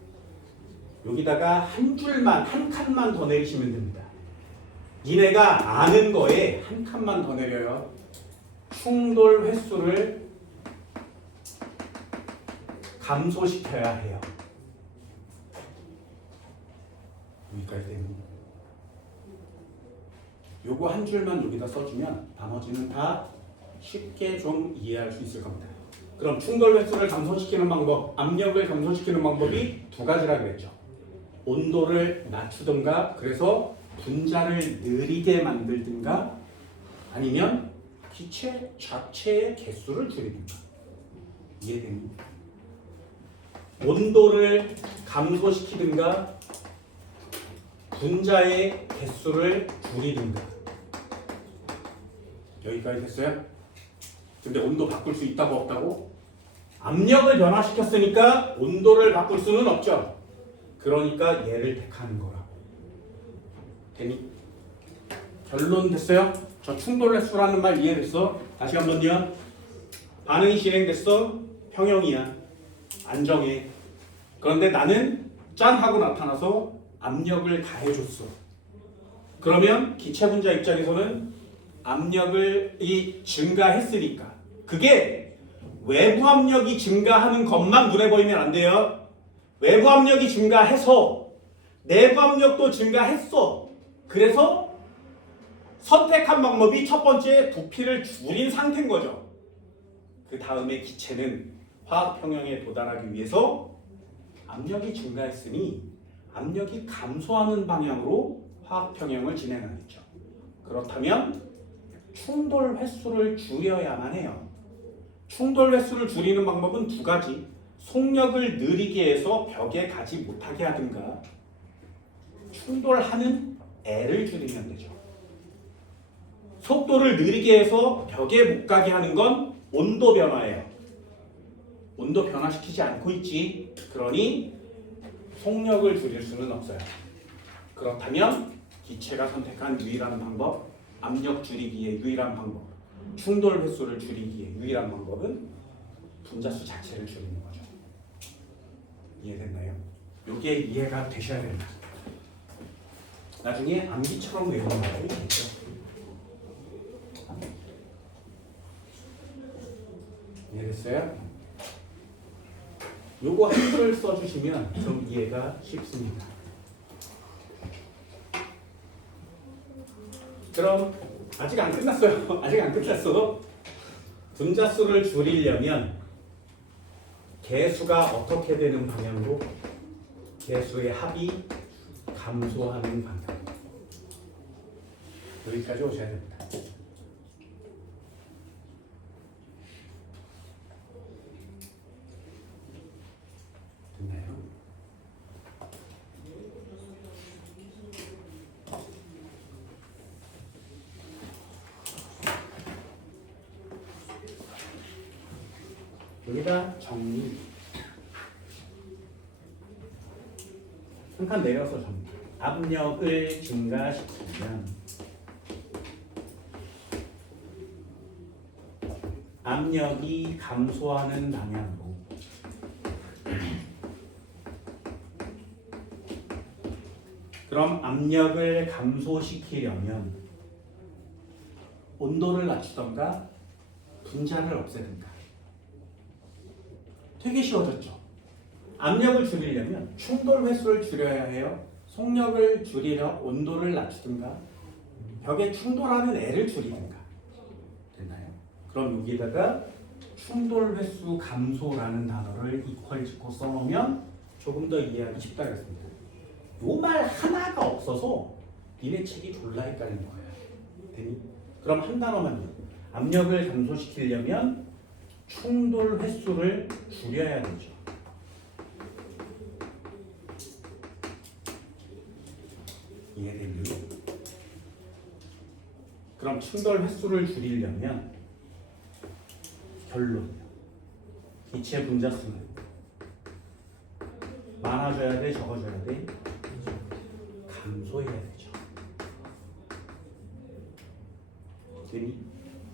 여기다가 한 줄만, 한 칸만 더 내리시면 됩니다. 니네가 아는 거에 한 칸만 더 내려요. 충돌 횟수를 감소시켜야 해요. 여기까지 됩니다. 요거 한 줄만 여기다 써주면 나머지는 다 쉽게 좀 이해할 수 있을 겁니다. 그럼 충돌 횟수를 감소시키는 방법, 압력을 감소시키는 방법이 두 가지라 그랬죠. 온도를 낮추든가, 그래서 분자를 느리게 만들든가, 아니면 기체 자체의 개수를 줄이든가. 이해됩니까? 온도를 감소시키든가, 분자의 개수를 줄이든가. 여기까지 됐어요? 근데 온도 바꿀 수 있다고 없다고? 압력을 변화시켰으니까 온도를 바꿀 수는 없죠. 그러니까 얘를 택하는 거라고. 되니? 결론 됐어요? 저 충돌 횟수라는 말 이해됐어? 다시 한번요. 반응이 진행됐어? 평형이야. 안정해. 그런데 나는 짠 하고 나타나서 압력을 가해줬어. 그러면 기체 분자 입장에서는 압력을 증가했으니까, 그게 외부 압력이 증가하는 것만 눈에 보이면 안 돼요. 외부 압력이 증가해서 내부 압력도 증가했어. 그래서 선택한 방법이 첫 번째 부피를 줄인 상태인 거죠. 그 다음에 기체는 화학 평형에 도달하기 위해서 압력이 증가했으니 압력이 감소하는 방향으로 화학 평형을 진행하겠죠. 그렇다면 충돌 횟수를 줄여야만 해요. 충돌 횟수를 줄이는 방법은 두 가지. 속력을 느리게 해서 벽에 가지 못하게 하든가, 충돌하는 L을 줄이면 되죠. 속도를 느리게 해서 벽에 못 가게 하는 건 온도 변화예요. 온도 변화시키지 않고 있지. 그러니 속력을 줄일 수는 없어요. 그렇다면 기체가 선택한 유일한 방법, 압력 줄이기의 유일한 방법, 충돌 횟수를 줄이기의 유일한 방법은 분자수 자체를 줄이는 거죠. 이해됐나요? 이게 이해가 되셔야 됩니다. 나중에 암기처럼 외우는 말이 되죠. 이해됐어요? 요거 한글을 써주시면 좀 이해가 쉽습니다. 그럼 아직 안 끝났어요. 아직 안 끝났어. 분자수를 줄이려면 개수가 어떻게 되는 방향으로? 개수의 합이 감소하는 방향. 여기까지 오셔야 됩니다. 됐나요? 여기다 정리. 한 칸 내려서 정리. 압력을 증가시키면 압력이 감소하는 방향으로 그럼 압력을 감소시키려면 온도를 낮추던가 분자를 없애든가. 되게 쉬워졌죠. 압력을 줄이려면 충돌 횟수를 줄여야 해요. 속력을 줄이려 온도를 낮추든가 벽에 충돌하는 L을 줄이든가. 됐나요? 그럼 여기다가 충돌 횟수 감소라는 단어를 이퀄 짓고 써놓으면 조금 더 이해하기 쉽다겠습니다. 요 말 하나가 없어서 니네 책이 졸라 헷갈리는 거예요. 됐니? 그럼 한 단어만요. 압력을 감소시키려면 충돌 횟수를 줄여야 되죠. 이해되니? 그럼 충돌 횟수를 줄이려면 결론. 기체 분자수는 많아져야 돼, 적어져야 돼? 감소해야 되죠. 되니?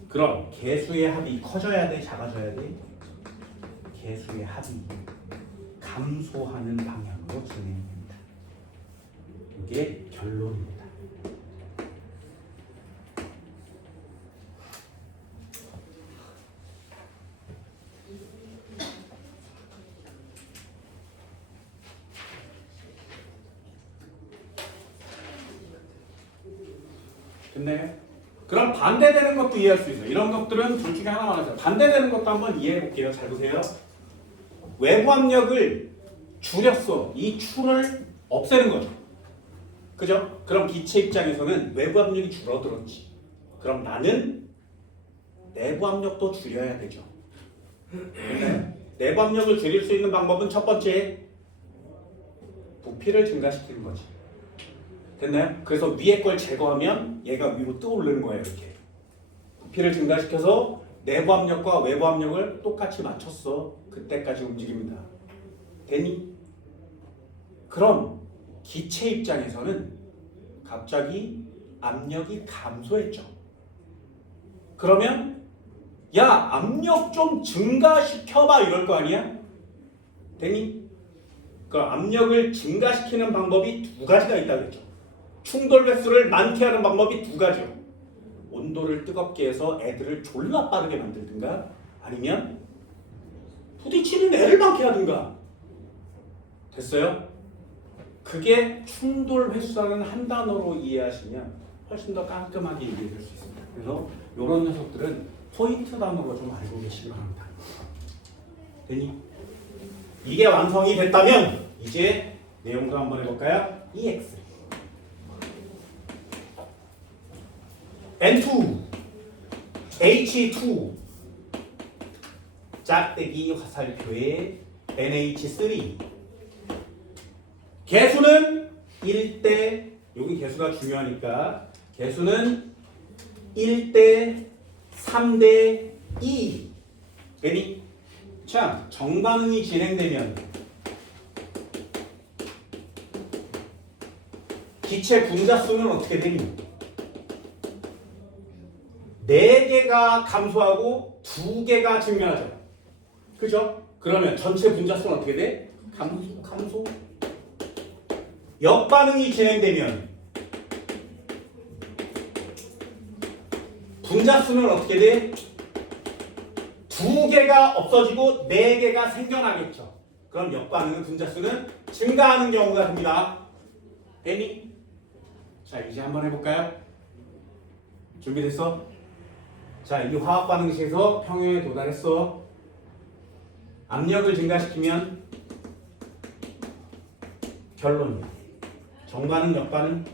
그럼 개수의 합이 커져야 돼, 작아져야 돼? 개수의 합이 감소하는 방향으로 진행됩니다. 이게 결론입니다. 됐나요? 그럼 반대되는 것도 이해할 수 있어요. 이런 것들은 둘 중에 하나만 하세요. 반대되는 것도 한번 이해해 볼게요. 잘 보세요. 외부 압력을 줄였어. 이 추를 없애는 거죠. 그죠? 그럼 기체 입장에서는 외부 압력이 줄어들었지. 그럼 나는 내부 압력도 줄여야 되죠. 내부 압력을 줄일 수 있는 방법은 첫 번째, 부피를 증가시키는 거지. 됐나요? 그래서 위에 걸 제거하면 얘가 위로 떠오르는 거예요. 이렇게 부피를 증가시켜서 내부 압력과 외부 압력을 똑같이 맞췄어. 그때까지 움직입니다. 되니? 그럼 기체 입장에서는 갑자기 압력이 감소했죠. 그러면 야, 압력 좀 증가시켜봐 이럴 거 아니야? 되니? 그 압력을 증가시키는 방법이 두 가지가 있다고 했죠. 충돌 횟수를 많게 하는 방법이 두 가지요. 온도를 뜨겁게 해서 애들을 졸라 빠르게 만들든가 아니면 부딪히는 애를 많게 하든가. 됐어요? 그게 충돌 횟수라는 한 단어로 이해하시면 훨씬 더 깔끔하게 이해될 수 있습니다. 그래서 이런 녀석들은 포인트 단어로 좀 알고 계시기 바랍니다. 되니? 이게 완성이 됐다면 이제 내용도 한번 해볼까요? EX N2 H2 짝대기 화살표에 NH3 개수는 1대 여기 개수가 중요하니까 개수는 1대 3대 2 되니 자 정반응이 진행되면 기체 분자수는 어떻게 되니? 4개가 감소하고 2개가 증가하죠. 그죠? 그러면 전체 분자수는 어떻게 돼? 감소. 역반응이 진행되면 분자수는 어떻게 돼? 2개가 없어지고 4개가 생겨나겠죠. 그럼 역반응은 분자수는 증가하는 경우가 됩니다. 되니? 자 이제 한번 해볼까요? 준비됐어? 자 이 화학 반응식에서 평형에 도달했어. 압력을 증가시키면 결론이야. 정반응, 역반응.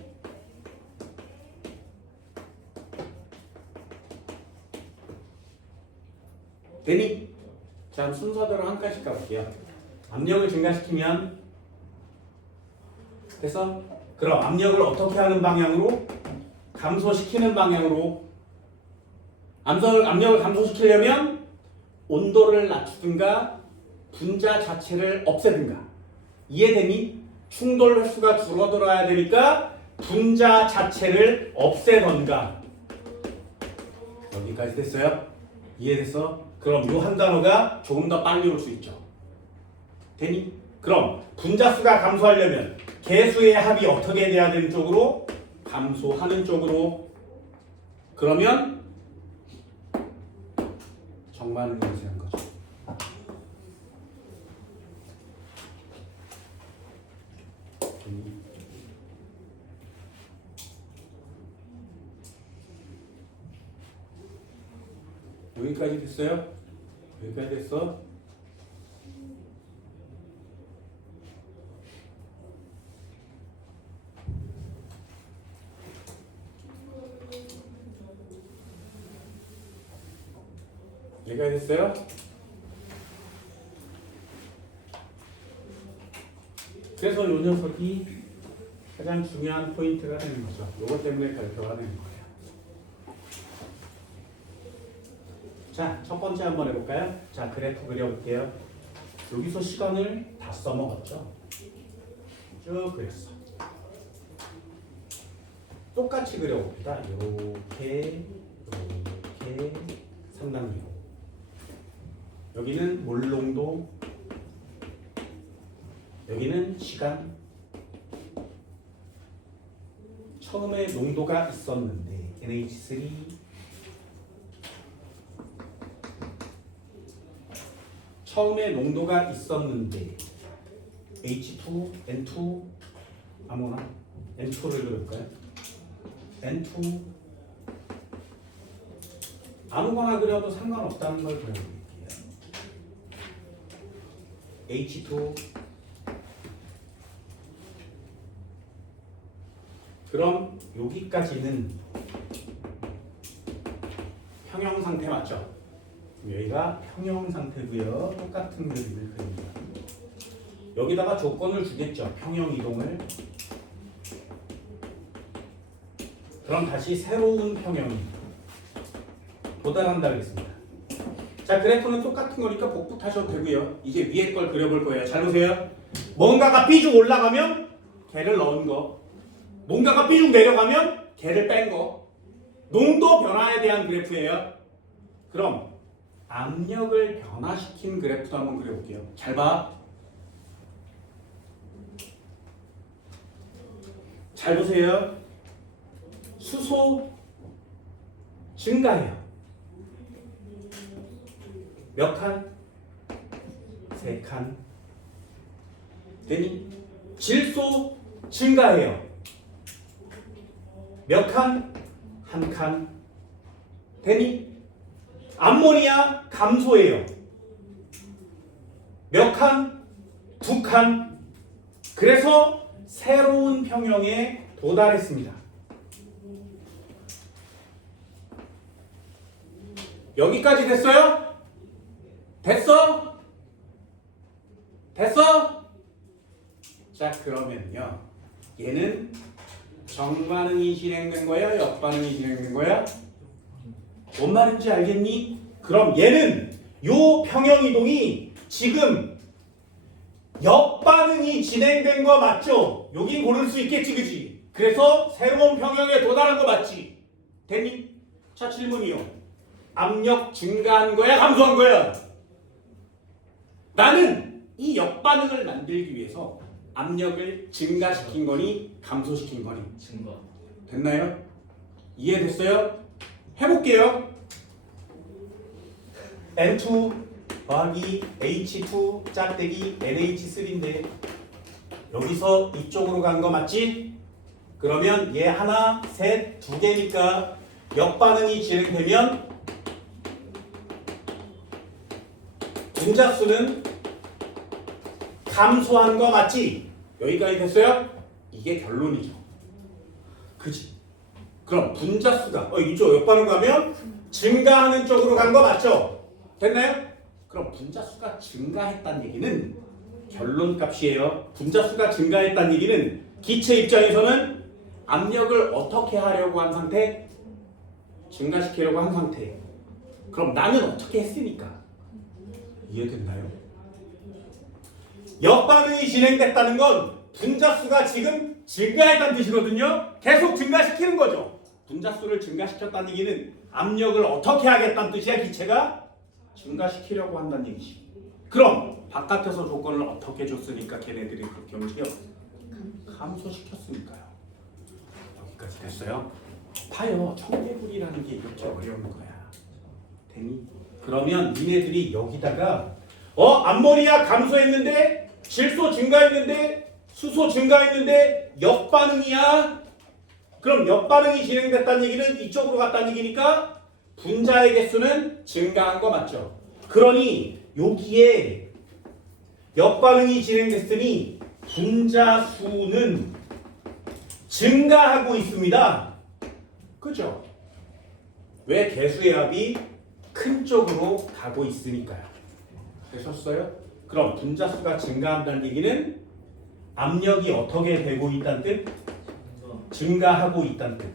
되니? 자 순서대로 한 칸씩 가볼게요. 압력을 증가시키면 됐어? 그럼 압력을 어떻게 하는 방향으로? 감소시키는 방향으로. 압력을 감소시키려면 온도를 낮추든가 분자 자체를 없애든가. 이해되니? 충돌 횟수가 줄어들어야 되니까 분자 자체를 없애던가. 여기까지 됐어요? 이해됐어? 그럼 요 한 단어가 조금 더 빨리 올 수 있죠. 되니? 그럼 분자수가 감소하려면 개수의 합이 어떻게 돼야 되는 쪽으로? 감소하는 쪽으로. 그러면 정반응이 발생한 거죠. 여기까지 됐어요? 여기까지 됐어? 여기까지 됐어요? 그래서 이 녀석이 가장 중요한 포인트가 되는 거죠. 이것 때문에 발표가 되는 거예요. 자, 첫 번째 한번 해볼까요? 자, 그래프 그려볼게요. 여기서 시간을 다 써먹었죠? 쭉 그렸어. 똑같이 그려봅니다. 이렇게 3단계로. 여기는 몰농도, 여기는 시간. 처음에 농도가 있었는데 NH3 처음에 농도가 있었는데 H2, N2 아무나 N2를 그릴까요? N2 아무거나 그려도 상관없다는 걸 그려볼게요. H2 그럼 여기까지는 평형 상태 맞죠? 여기가 평형 상태고요. 똑같은 그림을 그립니다. 여기다가 조건을 주겠죠. 평형 이동을. 그럼 다시 새로운 평형이 도달한다 그랬습니다. 자, 그래프는 똑같은 거니까 복붙하셔도 되고요. 이제 위에 걸 그려볼 거예요. 잘 보세요. 뭔가가 삐죽 올라가면 걔를 넣은 거. 뭔가가 삐죽 내려가면 걔를 뺀 거. 농도 변화에 대한 그래프예요. 그럼 압력을 변화시킨 그래프도 한번 그려볼게요. 잘 봐. 잘 보세요. 수소 증가해요. 몇 칸? 3칸. 되니? 질소 증가해요. 몇 칸? 1칸. 되니? 암모니아 감소해요. 몇 칸? 2칸. 그래서 새로운 평형에 도달했습니다. 여기까지 됐어요? 됐어? 됐어? 자, 그러면요. 얘는 정반응이 진행된 거야? 역반응이 진행된 거야? 뭔 말인지 알겠니? 그럼 얘는 요 평형이동이 지금 역반응이 진행된 거 맞죠? 여긴 고를 수 있겠지, 그지? 그래서 새로운 평형에 도달한 거 맞지? 됐니? 자, 질문이요. 압력 증가한 거야? 감소한 거야? 나는 이 역반응을 만들기 위해서 압력을 증가시킨 거니 감소시킨 거니? 증가. 됐나요? 이해됐어요? 해볼게요. N2 더하기 H2 짝대기 NH3인데 여기서 이쪽으로 간 거 맞지? 그러면 얘 하나, 셋, 두 개니까 역반응이 진행되면 분자수는 감소한 거 맞지? 여기까지 됐어요? 이게 결론이죠. 그지? 그럼 분자수가 이쪽 역반응 가면 증가하는 쪽으로 간 거 맞죠? 됐나요? 그럼 분자수가 증가했다는 얘기는 결론값이에요. 분자수가 증가했다는 얘기는 기체 입장에서는 압력을 어떻게 하려고 한 상태? 증가시키려고 한 상태. 그럼 나는 어떻게 했으니까? 이해됐나요? 역반응이 진행됐다는 건 분자수가 지금 증가했다는 뜻이거든요. 계속 증가시키는 거죠. 분자수를 증가시켰다는 얘기는 압력을 어떻게 하겠다는 뜻이야. 기체가 증가시키려고 한다는 얘기지. 그럼 바깥에서 조건을 어떻게 줬으니까 걔네들이 그렇게 움직여? 감소시켰으니까요. 여기까지 됐어요? 봐요. 청개구리라는 게 이렇게 어려운 거야. 되니? 그러면 니네들이 여기다가 암모니아 감소했는데 질소 증가했는데 수소 증가했는데 역반응이야. 그럼 역반응이 진행됐다는 얘기는 이쪽으로 갔다는 얘기니까 분자의 개수는 증가한 거 맞죠? 그러니 여기에 역반응이 진행됐으니 분자 수는 증가하고 있습니다. 그죠? 왜 개수의 합이 큰 쪽으로 가고 있으니까요. 되셨어요? 그럼 분자 수가 증가한다는 얘기는 압력이 어떻게 되고 있다는 뜻? 증가하고 있다는 뜻.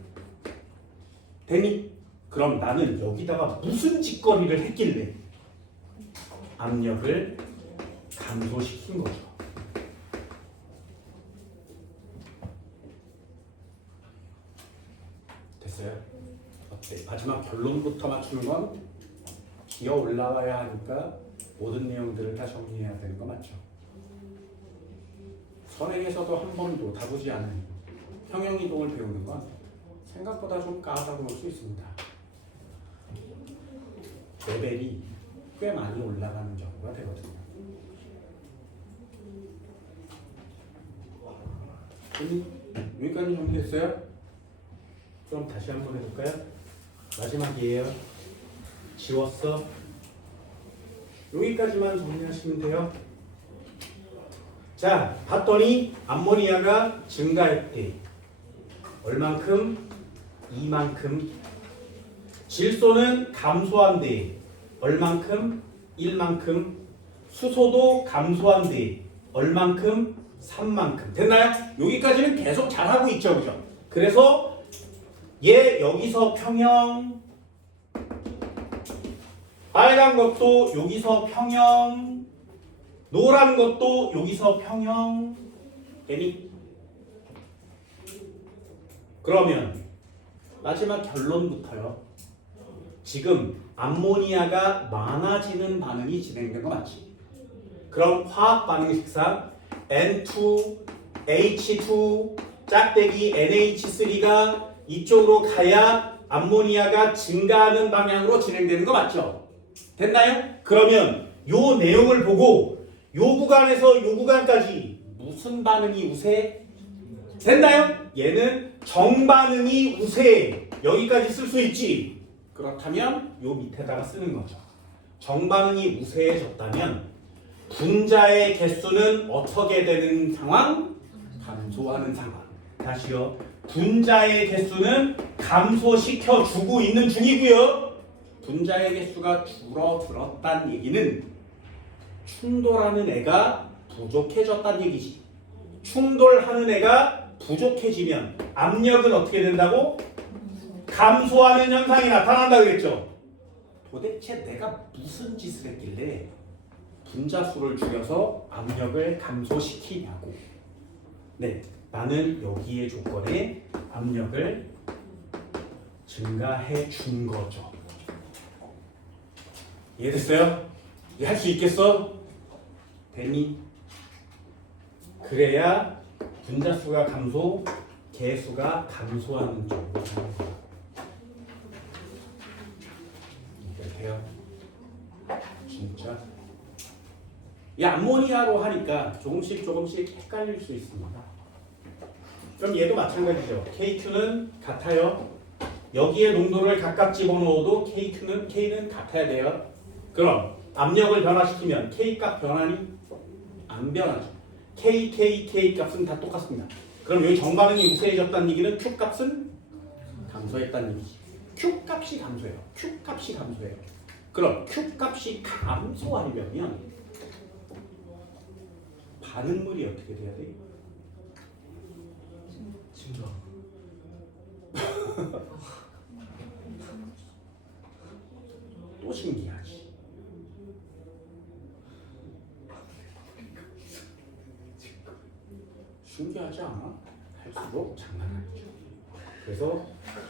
되니? 그럼 나는 여기다가 무슨 짓거리를 했길래 압력을 감소시킨 거죠. 됐어요? 어때? 마지막 결론부터 맞추는 건 기어 올라와야 하니까 모든 내용들을 다 정리해야 되는 거 맞죠? 선행에서도 한 번도 다루지 않은 평형이동을 배우는 건 생각보다 좀 까다로울 수 있습니다. 레벨이 꽤 많이 올라가는 정도가 되거든요. 여기까지 정리됐어요? 그럼 다시 한번 해볼까요? 마지막이에요. 지웠어? 여기까지만 정리하시면 돼요. 자, 봤더니 암모니아가 증가했대. 얼만큼? 이만큼. 질소는 감소한대. 얼만큼? 1만큼. 수소도 감소한대. 얼만큼? 3만큼. 됐나요? 여기까지는 계속 잘하고 있죠, 그죠? 그래서 얘 여기서 평형, 빨간 것도 여기서 평형, 노란 것도 여기서 평형. 되니? 그러면 마지막 결론부터요. 지금 암모니아가 많아지는 반응이 진행된 거 맞지? 그럼 화학 반응식상 N2, H2, 짝대기 NH3가 이쪽으로 가야 암모니아가 증가하는 방향으로 진행되는 거 맞죠? 됐나요? 그러면 요 내용을 보고 요 구간에서 요 구간까지 무슨 반응이 우세? 됐나요? 얘는 정반응이 우세. 여기까지 쓸 수 있지. 그렇다면 요 밑에다가 쓰는 거죠. 정반응이 우세해졌다면 분자의 개수는 어떻게 되는 상황? 감소하는 상황. 다시요. 분자의 개수는 감소시켜 주고 있는 중이고요. 분자의 개수가 줄어들었다는 얘기는 충돌하는 애가 부족해졌다는 얘기지. 충돌하는 애가 부족해지면 압력은 어떻게 된다고? 감소하는 현상이 나타난다고 그랬죠. 도대체 내가 무슨 짓을 했길래 분자수를 줄여서 압력을 감소시키냐고. 네, 나는 여기에 조건에 압력을 증가해 준 거죠. 이해됐어요? 할 수 있겠어? 되니? 그래야 분자수가 감소, 개수가 감소하는 쪽으로 가는 거야. 이해돼요? 진짜? 이 암모니아로 하니까 조금씩 헷갈릴 수 있습니다. 그럼 얘도 마찬가지죠. K2는 같아요. 여기에 농도를 각각 집어넣어도 K는 같아야 돼요. 그럼 압력을 변화시키면 K 값 변하니? 안 변하죠. K 값은 다 똑같습니다. 그럼 여기 정반응이 우세해졌다는 얘기는 Q 값은 감소했다는 얘기지. Q 값이 감소해요. Q 값이 감소해요. 그럼 Q 값이 감소하려면 반응물이 어떻게 돼야 돼? 진짜. 또 신기하지. 신기하지 않아? 할수록 장난 아니죠. 그래서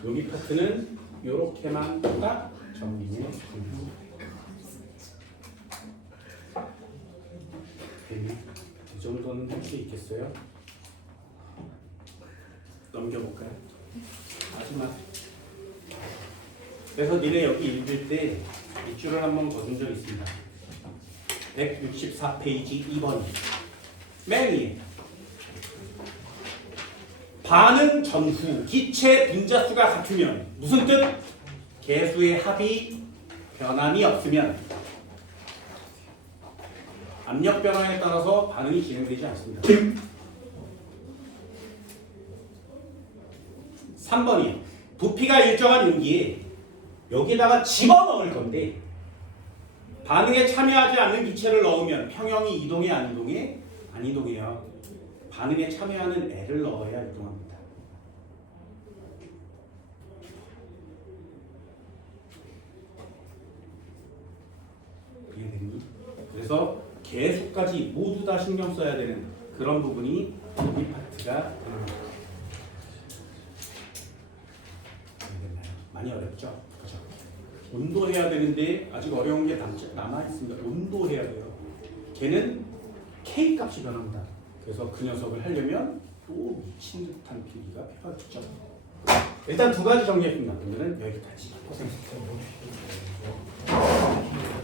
여기 파트는 이렇게만 딱 정리해 줍니다. 이 정도는 할 수 있겠어요? 넘겨볼까요? 마지막. 그래서 니네 여기 읽을 때 밑줄을 한번 거둔 적 있습니다. 164페이지 2번. 맨 위에 반응 전후 기체 분자수가 같으면 무슨 뜻? 개수의 합이 변함이 없으면 압력 변화에 따라서 반응이 진행되지 않습니다. 3번이요. 부피가 일정한 용기에 여기다가 집어넣을 건데 반응에 참여하지 않는 기체를 넣으면 평형이 이동해 안 이동해? 안 이동해요. 반응에 참여하는 애를 넣어야 이동합니다. 이해됐니? 그래서 개수까지 모두 다 신경 써야 되는 그런 부분이 이 파트가 됩니다. 이해됐나요? 많이 어렵죠? 그죠? 온도 해야 되는데 아직 어려운 게 남아있습니다. 온도 해야 돼요. 걔는 K 값이 변합니다. 그래서 그 녀석을 하려면 또 미친 듯한 필기가 필요하겠죠. 일단 두 가지 정리했습니다. 오늘은 여기까지. 고생하셨습니다.